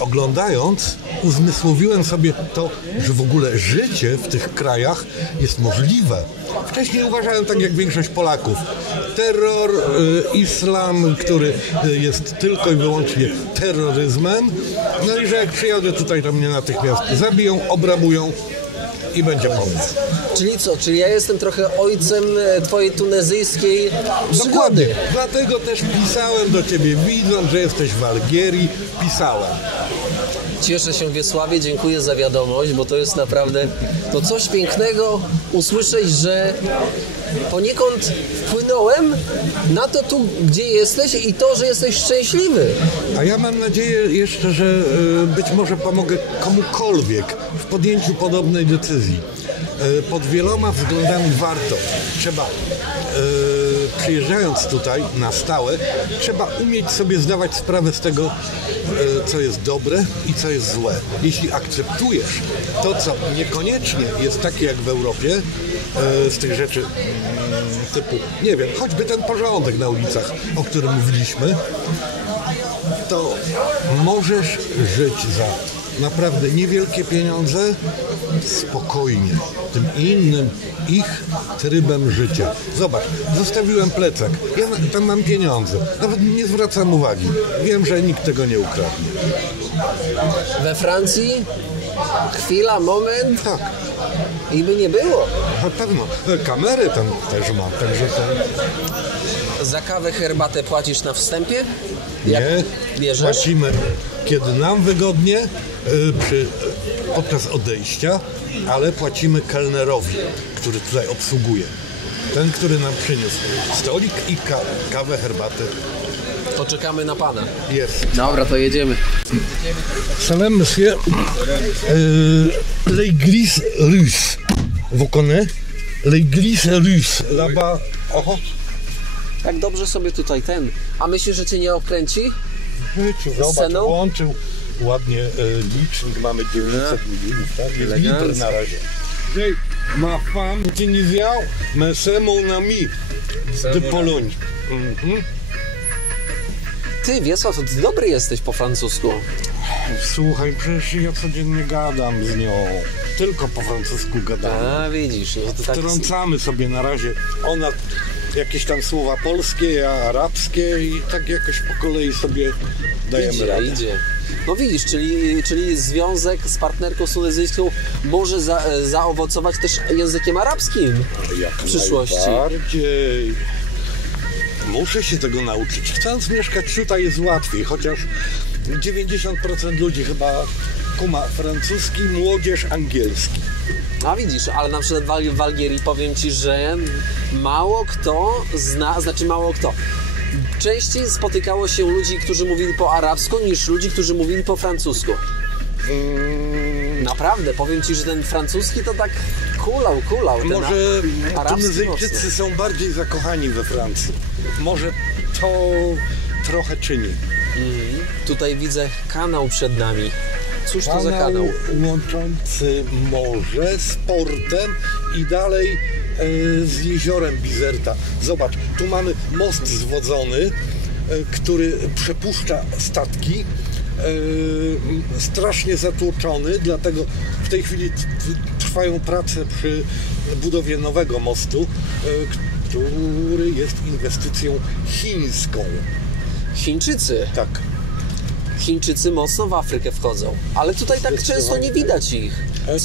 oglądając uzmysłowiłem sobie to, że w ogóle życie w tych krajach jest możliwe. Wcześniej uważałem tak jak większość Polaków. Terror, islam, który jest tylko i wyłącznie terroryzmem. No i że jak przyjadę tutaj, to mnie natychmiast zabiją, obrabują i będzie pomysł. Czyli co? Czyli ja jestem trochę ojcem twojej tunezyjskiej przygody. Dokładnie. Dlatego też pisałem do ciebie, widząc, że jesteś w Algierii, pisałem. Cieszę się, Wiesławie, dziękuję za wiadomość, bo to jest naprawdę to coś pięknego usłyszeć, że poniekąd wpłynąłem na to tu, gdzie jesteś i to, że jesteś szczęśliwy. A ja mam nadzieję jeszcze, że być może pomogę komukolwiek w podjęciu podobnej decyzji. Pod wieloma względami warto. Trzeba przyjeżdżając tutaj na stałe, trzeba umieć sobie zdawać sprawę z tego, co jest dobre i co jest złe. Jeśli akceptujesz to, co niekoniecznie jest takie jak w Europie, z tych rzeczy typu, nie wiem, choćby ten porządek na ulicach, o którym mówiliśmy, to możesz żyć za naprawdę niewielkie pieniądze spokojnie, tym innym ich trybem życia. Zobacz, zostawiłem plecak, ja tam mam pieniądze, nawet nie zwracam uwagi, wiem, że nikt tego nie ukradnie. We Francji? Chwila, moment. Tak, I by nie było. na pewno. Kamery tam też ma, także to Za kawę, herbatę płacisz na wstępie? nie bierzesz? płacimy, kiedy nam wygodnie, podczas odejścia, ale płacimy kelnerowi, który tutaj obsługuje. Ten, który nam przyniósł stolik i kawę, herbatę. To czekamy na pana. Jest. Dobra, to jedziemy. Salam, monsieur. L'église russe. Vous connaissez? L'église russe. Là-bas. Oho. Tak dobrze sobie tutaj ten. A myślisz, że cię nie okręci? Zobacz, Sceną? włączył ładnie licznik. Mamy 900 milionów, tak? Jest Elegancko. litr na razie. Hey, ma femme tunisien, mais c'est mon ami de Pologne. Mhm. Ty, Wiesław, to ty dobry jesteś po francusku. Słuchaj, przecież ja codziennie gadam z nią. Tylko po francusku gadamy. A, widzisz, no to tak... Wtrącamy sobie na razie. Ona jakieś tam słowa polskie, ja arabskie i tak jakoś po kolei sobie dajemy radę. Idzie. No widzisz, czyli związek z partnerką tunezyjską może zaowocować też językiem arabskim Jak w przyszłości. najbardziej. Muszę się tego nauczyć. Chcąc mieszkać tutaj jest łatwiej, chociaż 90% ludzi chyba kuma francuski, młodzież angielski. A widzisz, ale na przykład w Algierii powiem ci, że mało kto zna, znaczy mało kto. Częściej spotykało się ludzi, którzy mówili po arabsku, niż ludzi, którzy mówili po francusku. Naprawdę, powiem ci, że ten francuski to tak kulał. Ten Może arabski Tunezyjczycy mocno. są bardziej zakochani we Francji. Może to trochę czyni. Tutaj widzę kanał przed nami. Cóż to za kanał? Łączący morze z portem i dalej z jeziorem Bizerta. Zobacz, tu mamy most zwodzony, który przepuszcza statki. Strasznie zatłoczony, dlatego w tej chwili trwają prace przy budowie nowego mostu, który jest inwestycją chińską. Chińczycy. Tak. Chińczycy mocno w Afrykę wchodzą, ale tutaj tak często nie widać ich.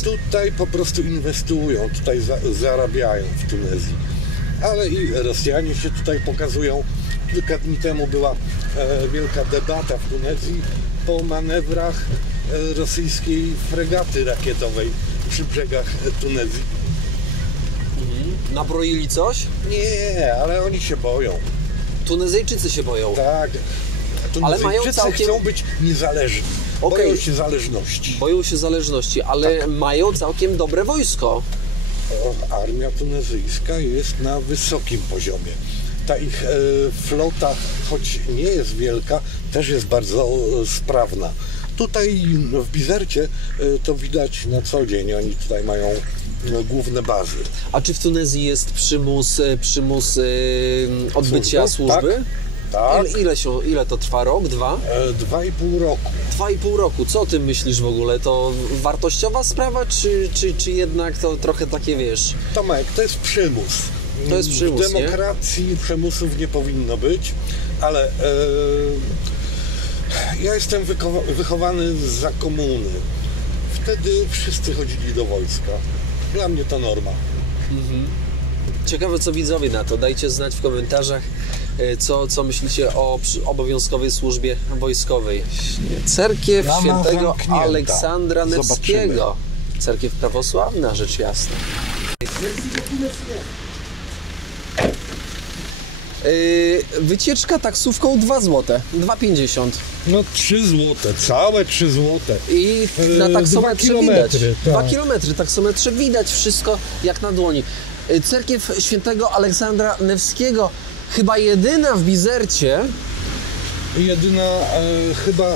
Tutaj po prostu inwestują, tutaj zarabiają w Tunezji. Ale i Rosjanie się tutaj pokazują. Kilka dni temu była wielka debata w Tunezji po manewrach rosyjskiej fregaty rakietowej przy brzegach Tunezji. Nabroili coś? Nie, ale oni się boją. Tunezyjczycy się boją. Tak. Ale mają Tunezyjczycy całkiem- chcą być niezależni. Okej. Boją się zależności. Boją się zależności, ale mają całkiem dobre wojsko. Armia tunezyjska jest na wysokim poziomie. Ta ich flota, choć nie jest wielka, też jest bardzo sprawna. Tutaj w Bizercie to widać na co dzień. Oni tutaj mają główne bazy. A czy w Tunezji jest przymus odbycia służby? Tak. Ile to trwa? Rok? 2? 2,5 roku. 2,5 roku. Co o tym myślisz w ogóle? To wartościowa sprawa, czy jednak to trochę takie, wiesz... Tomek, to jest przymus. To jest przymus, W demokracji przymusów nie powinno być, ale ja jestem wychowany za komuny. Wtedy wszyscy chodzili do wojska. Dla mnie to norma. Ciekawe, co widzowie na to. Dajcie znać w komentarzach, co myślicie o obowiązkowej służbie wojskowej. Cerkiew Brama Świętego zamknięta. Aleksandra Zobaczymy. Nevskiego. Cerkiew prawosławna, rzecz jasna. Wycieczka taksówką 2 zł, 2,50. No 3 złote, całe 3 złote. I na taksometrze 2 widać. kilometry, 2 tak. kilometry, taksometrze widać wszystko jak na dłoni. Cerkiew Świętego Aleksandra Nevskiego chyba jedyna w Bizercie. Jedyna chyba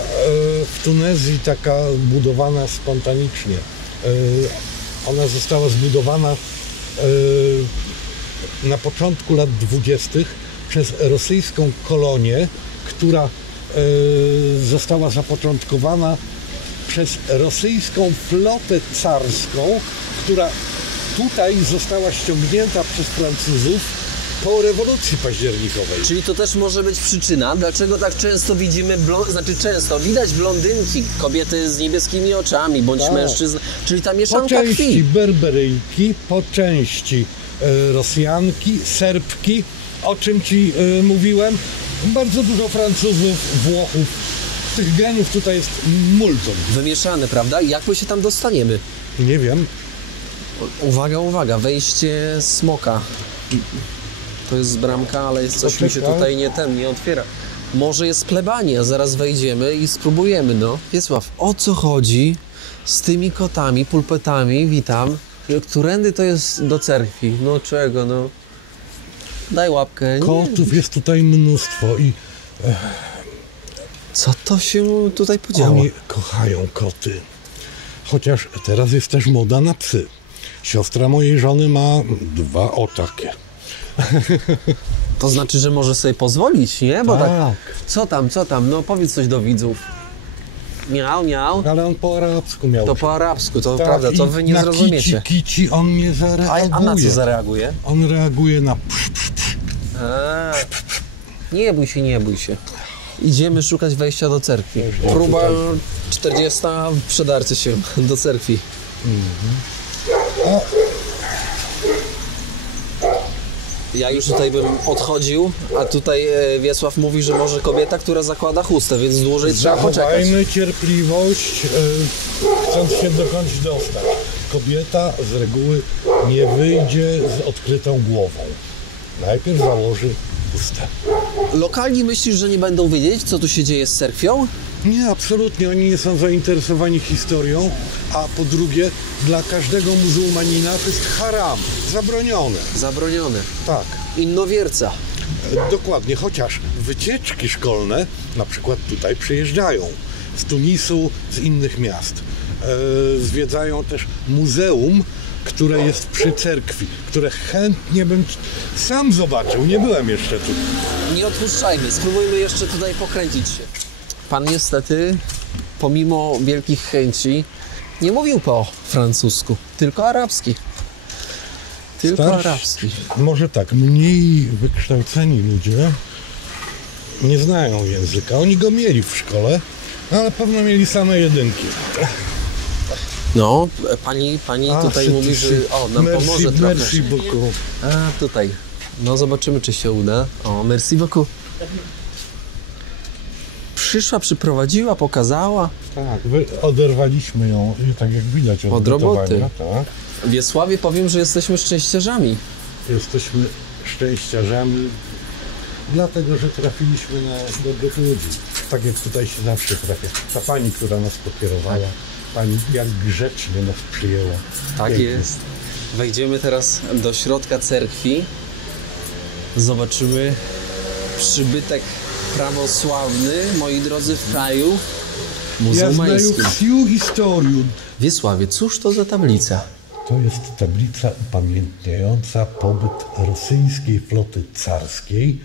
w Tunezji taka budowana spontanicznie. Ona została zbudowana na początku lat 20. przez rosyjską kolonię, która została zapoczątkowana przez rosyjską flotę carską, która tutaj została ściągnięta przez Francuzów po rewolucji październikowej. Czyli to też może być przyczyna, dlaczego tak często widzimy, często widać blondynki, kobiety z niebieskimi oczami, bądź Tak. mężczyzn, czyli ta Po mieszanka części krwi. Berberyjki, po części Rosjanki, Serbki, o czym Ci mówiłem. Bardzo dużo Francuzów, Włochów. Tych genów tutaj jest multum. Wymieszane, prawda? I jak my się tam dostaniemy? Nie wiem. Uwaga, uwaga, wejście smoka. To jest bramka, ale jest coś mi się Poczekaj. tutaj nie otwiera. Może jest plebania, zaraz wejdziemy i spróbujemy, no. Wiesław, o co chodzi z tymi kotami, pulpetami, witam. Którędy to jest do cerkwi? No czego, no? Daj łapkę. Nie. Kotów jest tutaj mnóstwo i Co to się tutaj podziało? oni kochają koty. Chociaż teraz jest też moda na psy. Siostra mojej żony ma 2 o takie. To znaczy, że może sobie pozwolić, nie? Bo tak. Tak. Co tam? No powiedz coś do widzów. Miał, miał. Ale on po arabsku miał. To po arabsku, to Tak, prawda, to i wy nie na zrozumiecie. Kici on nie A zareaguje. na co zareaguje? On reaguje na A, nie bój się, nie bój się. Idziemy szukać wejścia do cerkwi. Dobrze, Próba tutaj. 40, przedarcie się do cerkwi. Ja już tutaj bym odchodził, a tutaj Wiesław mówi, że może kobieta, która zakłada chustę, więc dłużej trzeba poczekać. Zachowajmy cierpliwość, chcąc się dokądś dostać. Kobieta z reguły nie wyjdzie z odkrytą głową. Najpierw założy chustę. Lokalni myślisz, że nie będą wiedzieć, co tu się dzieje z cerkwią? Nie, absolutnie. Oni nie są zainteresowani historią, a po drugie, dla każdego muzułmanina to jest haram, zabronione. Zabronione. Tak. Innowierca. Dokładnie, chociaż wycieczki szkolne na przykład tutaj przyjeżdżają z Tunisu, z innych miast. Zwiedzają też muzeum, które jest przy cerkwi, które chętnie bym sam zobaczył. Nie byłem jeszcze tu. Nie odpuszczajmy, spróbujmy jeszcze tutaj pokręcić się. Pan niestety, pomimo wielkich chęci, nie mówił po francusku, tylko arabski. Tylko Starsi- arabski. Może tak, mniej wykształceni ludzie nie znają języka. Oni go mieli w szkole, ale pewno mieli same jedynki. No, pani A, tutaj mówi, że nam pomoże trochę. Merci beaucoup. A, tutaj. No, zobaczymy, czy się uda. O, merci beaucoup. Przyszła, przyprowadziła, pokazała. Tak, oderwaliśmy ją, tak jak widać Od roboty. gotowania, Tak. Wiesławie powiem, że jesteśmy szczęściarzami. Jesteśmy szczęściarzami, dlatego że trafiliśmy na dobrych ludzi. Tak jak tutaj się zawsze trafia. Ta pani, która nas pokierowała, pani jak grzecznie nas przyjęła. Tak Pięknie. jest. Wejdziemy teraz do środka cerkwi. Zobaczymy przybytek prawosławny, moi drodzy, w kraju Ja znаю muzułmańskim. всю historię. Wiesławie, cóż to za tablica? To jest tablica upamiętniająca pobyt rosyjskiej floty carskiej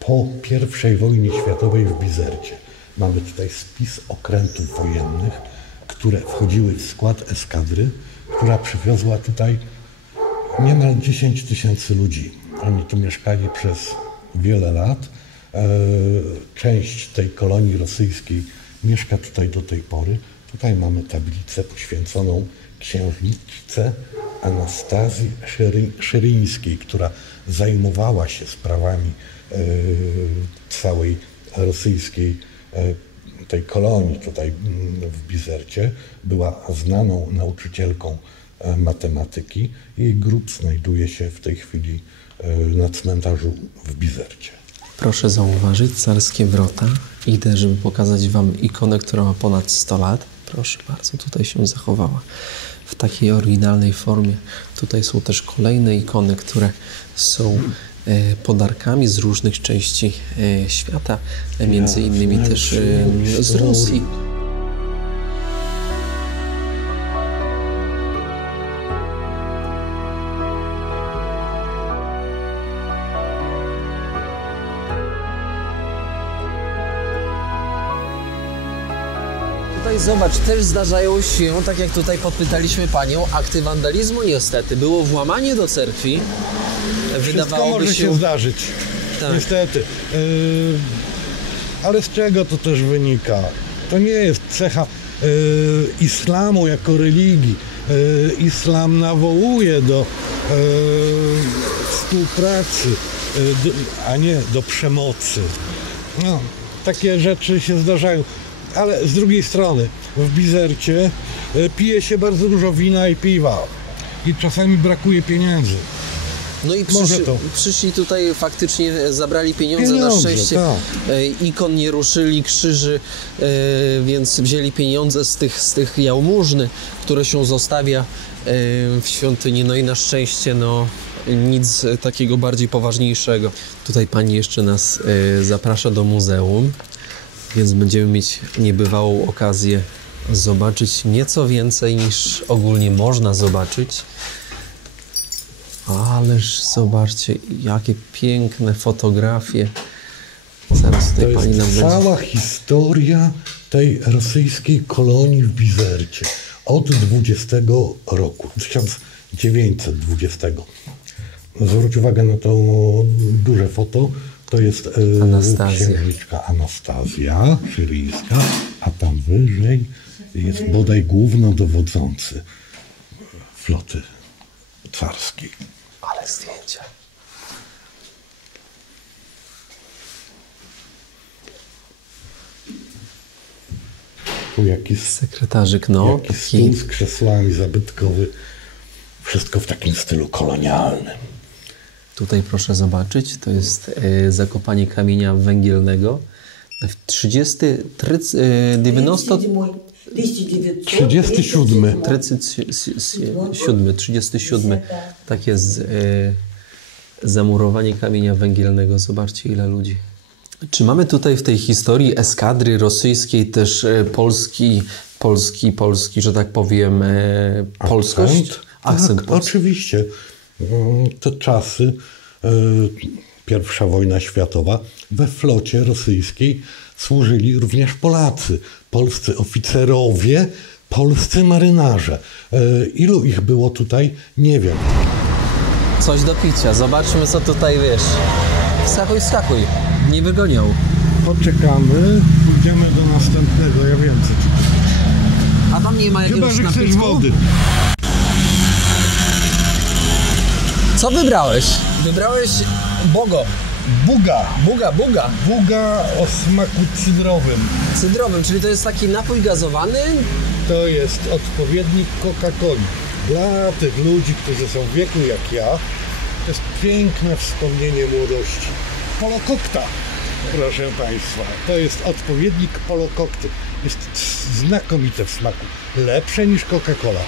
po I wojnie światowej w Bizercie. Mamy tutaj spis okrętów wojennych, które wchodziły w skład eskadry, która przywiozła tutaj niemal 10 000 ludzi. Oni tu mieszkali przez wiele lat. Część tej kolonii rosyjskiej mieszka tutaj do tej pory. Tutaj mamy tablicę poświęconą księżniczce Anastazji Szyryńskiej, która zajmowała się sprawami całej rosyjskiej tej kolonii tutaj w Bizercie. Była znaną nauczycielką matematyki. Jej grób znajduje się w tej chwili na cmentarzu w Bizercie. Proszę zauważyć, carskie wrota. Idę, żeby pokazać wam ikonę, która ma ponad 100 lat. Proszę bardzo, tutaj się zachowała w takiej oryginalnej formie. Tutaj są też kolejne ikony, które są podarkami z różnych części świata, między innymi też z Rosji. Tutaj zobacz, też zdarzają się, tak jak tutaj podpytaliśmy panią, akty wandalizmu niestety. Było włamanie do cerkwi. Wszystko może się zdarzyć, Tak. niestety. Ale z czego to też wynika? To nie jest cecha islamu jako religii. Islam nawołuje do współpracy, a nie do przemocy. No, takie rzeczy się zdarzają. Ale z drugiej strony, w Bizercie pije się bardzo dużo wina i piwa. I czasami brakuje pieniędzy. No i przyszli tutaj, faktycznie zabrali pieniądze na szczęście. Tak. Ikon nie ruszyli, krzyży, więc wzięli pieniądze z tych jałmużny, które się zostawia w świątyni. No i na szczęście nic takiego bardziej poważniejszego. Tutaj pani jeszcze nas zaprasza do muzeum, więc będziemy mieć niebywałą okazję zobaczyć nieco więcej niż ogólnie można zobaczyć. Ależ zobaczcie, jakie piękne fotografie. Zaraz tutaj To pani nam jest będzie... cała historia tej rosyjskiej kolonii w Bizercie od 20 roku, 1920. Zwróć uwagę na to duże foto. To jest Anastazja. księżniczka Anastazja syryjska, a tam wyżej jest bodaj głównodowodzący floty carskiej. Ale zdjęcia. Tu jakiś Sekretarzyk, jaki stół z krzesłami zabytkowy. Wszystko w takim stylu kolonialnym. Tutaj proszę zobaczyć, to jest zakopanie kamienia węgielnego. W 37. Tak jest zamurowanie kamienia węgielnego. Zobaczcie, ile ludzi. Czy mamy tutaj w tej historii eskadry rosyjskiej też polski, że tak powiem, polskość? Akcent Tak, polski. oczywiście. Te czasy, I wojna światowa, we flocie rosyjskiej służyli również Polacy, polscy oficerowie, polscy marynarze. Ilu ich było tutaj, nie wiem. Coś do picia. Zobaczmy, co tutaj wiesz. Wskakuj. Nie wygonią. Poczekamy, pójdziemy do następnego, ja wiem co tu. A tam nie ma Chyba, jakiegoś że chcesz napitku? wody. Co wybrałeś? Wybrałeś Bogo. Buga. Buga. O smaku cydrowym. Cydrowym, czyli to jest taki napój gazowany? To jest odpowiednik Coca-Coli. Dla tych ludzi, którzy są w wieku jak ja, to jest piękne wspomnienie młodości. Polokokta, proszę Państwa. To jest odpowiednik polokokty. Jest znakomite w smaku. Lepsze niż Coca-Cola.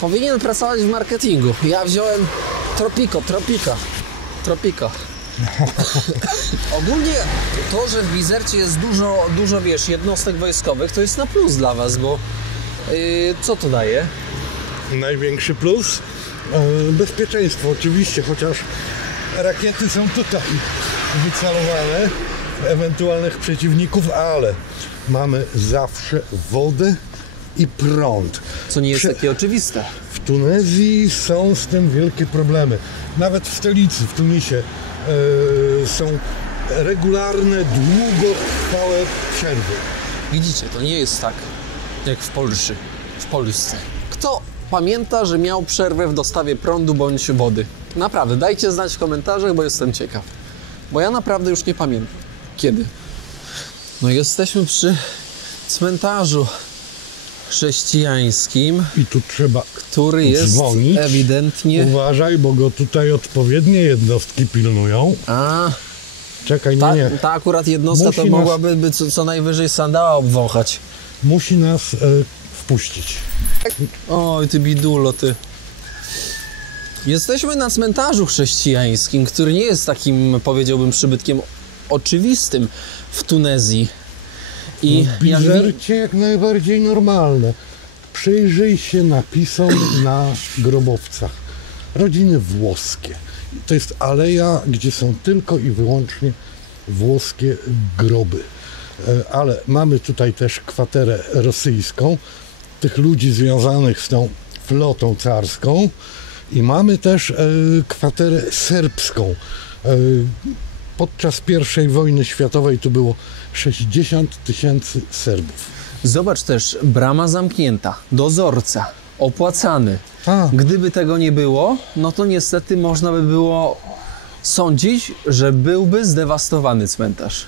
Powinien pracować w marketingu. Ja wziąłem Tropico. Ogólnie to, że w Bizercie jest dużo wiesz, jednostek wojskowych, to jest na plus dla was, bo co to daje? Największy plus? Bezpieczeństwo oczywiście, chociaż rakiety są tutaj wycelowane w ewentualnych przeciwników, ale mamy zawsze wodę i prąd. Co nie jest takie oczywiste. W Tunezji są z tym wielkie problemy. Nawet w stolicy, w Tunisie są regularne, długotrwałe przerwy. Widzicie, to nie jest tak jak w Polsce. Kto pamięta, że miał przerwę w dostawie prądu bądź wody? Naprawdę, dajcie znać w komentarzach, bo jestem ciekaw. Bo ja naprawdę już nie pamiętam. Kiedy? No jesteśmy przy cmentarzu chrześcijańskim, I tu trzeba który jest dzwonić. ewidentnie... Uważaj, bo go tutaj odpowiednie jednostki pilnują. A, Czekaj, nie. ta akurat jednostka Musi to nas- mogłaby co najwyżej sandała obwąchać. Musi nas wpuścić. Oj, ty bidulo, ty. Jesteśmy na cmentarzu chrześcijańskim, który nie jest takim, powiedziałbym, przybytkiem oczywistym w Tunezji. I Bizercie jak najbardziej normalne. Przyjrzyj się napisom na grobowcach. Rodziny włoskie. To jest aleja, gdzie są tylko i wyłącznie włoskie groby. Ale mamy tutaj też kwaterę rosyjską, tych ludzi związanych z tą flotą carską i mamy też kwaterę serbską. Podczas I wojny światowej tu było 60 000 Serbów. Zobacz też, brama zamknięta, dozorca, opłacany. Gdyby tego nie było, no to niestety można by było sądzić, że byłby zdewastowany cmentarz.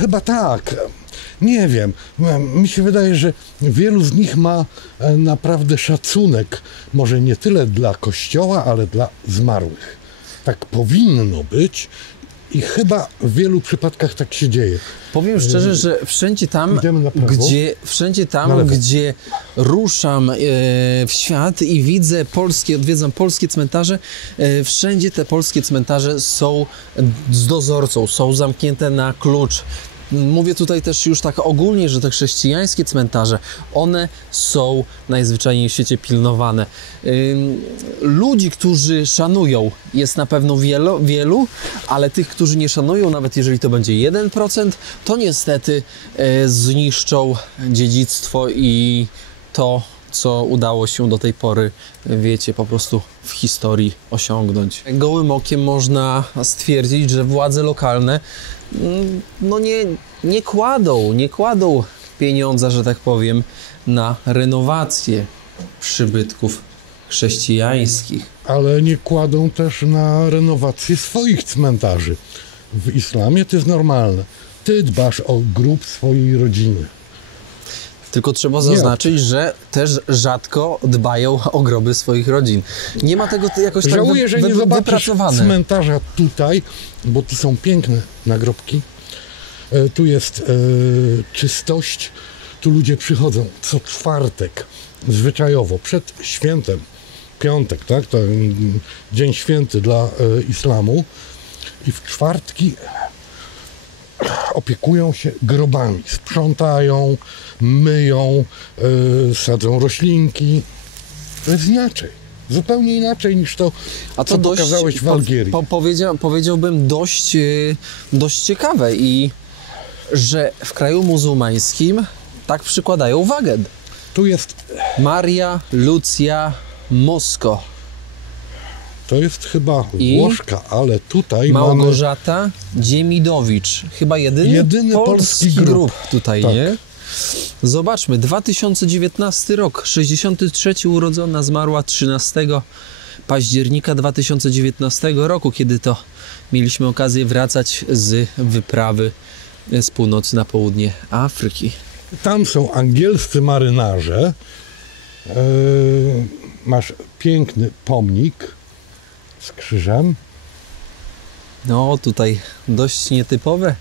Chyba tak. Nie wiem. Mi się wydaje, że wielu z nich ma naprawdę szacunek. Może nie tyle dla Kościoła, ale dla zmarłych. Tak powinno być i chyba w wielu przypadkach tak się dzieje. Powiem szczerze, że wszędzie tam, gdzie ruszam w świat i widzę odwiedzam polskie cmentarze, wszędzie te polskie cmentarze są z dozorcą, są zamknięte na klucz. Mówię tutaj też już tak ogólnie, że te chrześcijańskie cmentarze, one są najzwyczajniej w świecie pilnowane. Ludzi, którzy szanują, jest na pewno wielu, ale tych, którzy nie szanują, nawet jeżeli to będzie 1%, to niestety zniszczą dziedzictwo i to, co udało się do tej pory, wiecie, po prostu w historii osiągnąć. Gołym okiem można stwierdzić, że władze lokalne no nie kładą pieniądza, że tak powiem, na renowację przybytków chrześcijańskich. Ale nie kładą też na renowację swoich cmentarzy. W islamie to jest normalne. Ty dbasz o grób swojej rodziny. Tylko trzeba zaznaczyć, że też rzadko dbają o groby swoich rodzin. Nie ma tego jakoś tak Żałuję, że nie zobaczysz wypracowane. cmentarza tutaj, bo tu są piękne nagrobki. Tu jest czystość. Tu ludzie przychodzą co czwartek, zwyczajowo, przed świętem. Piątek, tak? To dzień święty dla islamu. I w czwartki opiekują się grobami. Sprzątają, myją, sadzą roślinki. To jest inaczej. Zupełnie inaczej niż to, co pokazałeś w Algierii. Powiedziałbym dość ciekawe i że w kraju muzułmańskim tak przykładają wagę. Tu jest... Maria Lucja Mosko. To jest chyba Włoszka, ale tutaj Małgorzata Dziemidowicz. Chyba jedyny polski grób tutaj, tak. Nie? Zobaczmy, 2019 rok, 63 urodzona, zmarła 13 października 2019 roku, kiedy to mieliśmy okazję wracać z wyprawy z północy na południe Afryki. Tam są angielscy marynarze. Masz piękny pomnik z krzyżem. No, tutaj dość nietypowe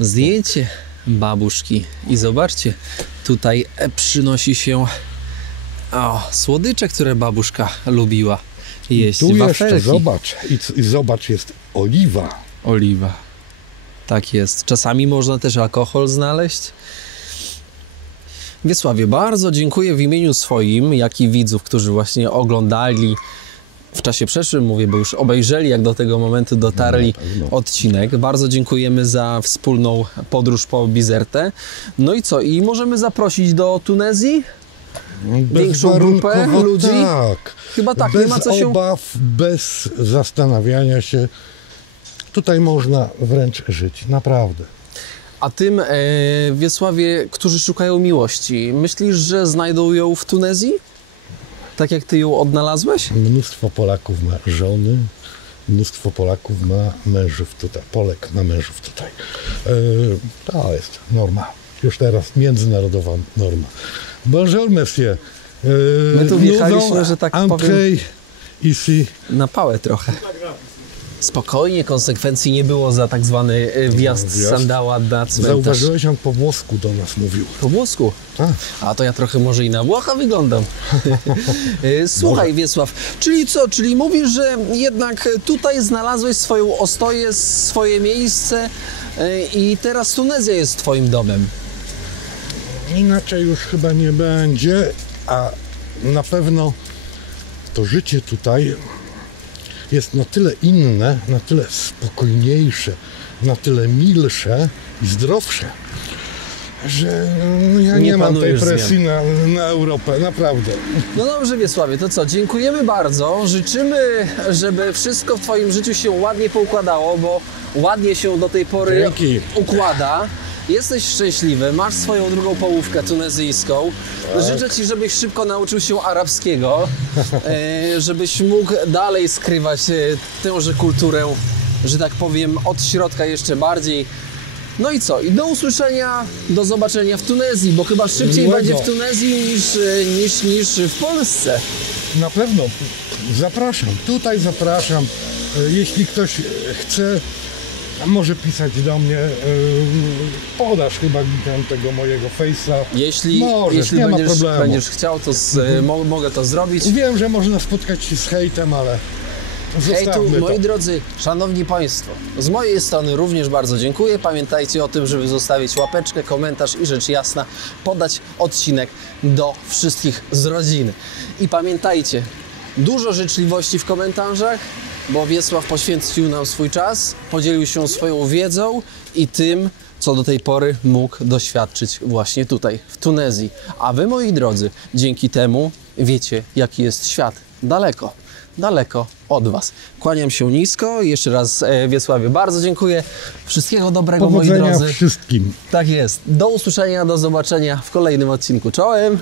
zdjęcie babuszki. I zobaczcie, tutaj przynosi się słodycze, które babuszka lubiła jeść. Tu wafelki. Jeszcze zobacz, i zobacz, jest oliwa. Oliwa. Tak jest. Czasami można też alkohol znaleźć. Wiesławie, bardzo dziękuję w imieniu swoim, jak i widzów, którzy właśnie oglądali w czasie przeszłym, mówię, bo już obejrzeli, jak do tego momentu dotarli odcinek. Bardzo dziękujemy za wspólną podróż po Bizertę. No i co? I możemy zaprosić do Tunezji? Większą grupę ludzi? Tak. Chyba tak, bez nie ma co się... obaw, bez zastanawiania się. Tutaj można wręcz żyć, naprawdę. A tym, Wiesławie, którzy szukają miłości, myślisz, że znajdą ją w Tunezji? Tak jak ty ją odnalazłeś? Mnóstwo Polaków ma żony, mnóstwo Polaków ma mężów tutaj, Polek ma mężów tutaj. To jest norma, już teraz międzynarodowa norma. Bonjour, monsieur. My tu wjechaliśmy, że tak powiem, ici. na pałę trochę. Spokojnie, konsekwencji nie było za tak zwany wjazd z sandała na cmentarz. Zauważyłeś, on po włosku do nas mówił. Po włosku? Tak. A to ja trochę może i na Włocha wyglądam. Słuchaj, Wiesław, czyli co? Czyli mówisz, że jednak tutaj znalazłeś swoją ostoję, swoje miejsce i teraz Tunezja jest twoim domem. Inaczej już chyba nie będzie, a na pewno to życie tutaj jest na tyle inne, na tyle spokojniejsze, na tyle milsze i zdrowsze, że ja nie mam tej presji na Europę, naprawdę. No dobrze, Wiesławie, to co? Dziękujemy bardzo. Życzymy, żeby wszystko w twoim życiu się ładnie poukładało, bo ładnie się do tej pory Dzięki. układa. Jesteś szczęśliwy, masz swoją drugą połówkę tunezyjską. Życzę ci, żebyś szybko nauczył się arabskiego, żebyś mógł dalej skrywać tęże kulturę, że tak powiem, od środka jeszcze bardziej. No i co? I do usłyszenia, do zobaczenia w Tunezji, bo chyba szybciej Miłego. będzie w Tunezji niż w Polsce. Na pewno zapraszam, tutaj zapraszam. Jeśli ktoś chce, może pisać do mnie, podasz chyba tego mojego face'a. Jeśli nie ma problemu. będziesz chciał, to mogę to zrobić. Wiem, że można spotkać się z hejtem, ale Hejtu, zostawmy moi to. drodzy, szanowni państwo, z mojej strony również bardzo dziękuję. Pamiętajcie o tym, żeby zostawić łapeczkę, komentarz i rzecz jasna podać odcinek do wszystkich z rodziny. I pamiętajcie, dużo życzliwości w komentarzach, bo Wiesław poświęcił nam swój czas, podzielił się swoją wiedzą i tym, co do tej pory mógł doświadczyć właśnie tutaj, w Tunezji. A wy, moi drodzy, dzięki temu wiecie, jaki jest świat daleko od was. Kłaniam się nisko. Jeszcze raz, Wiesławie, bardzo dziękuję. Wszystkiego dobrego, moi Powodzenia drodzy. wszystkim. Tak jest. Do usłyszenia, do zobaczenia w kolejnym odcinku. Czołem!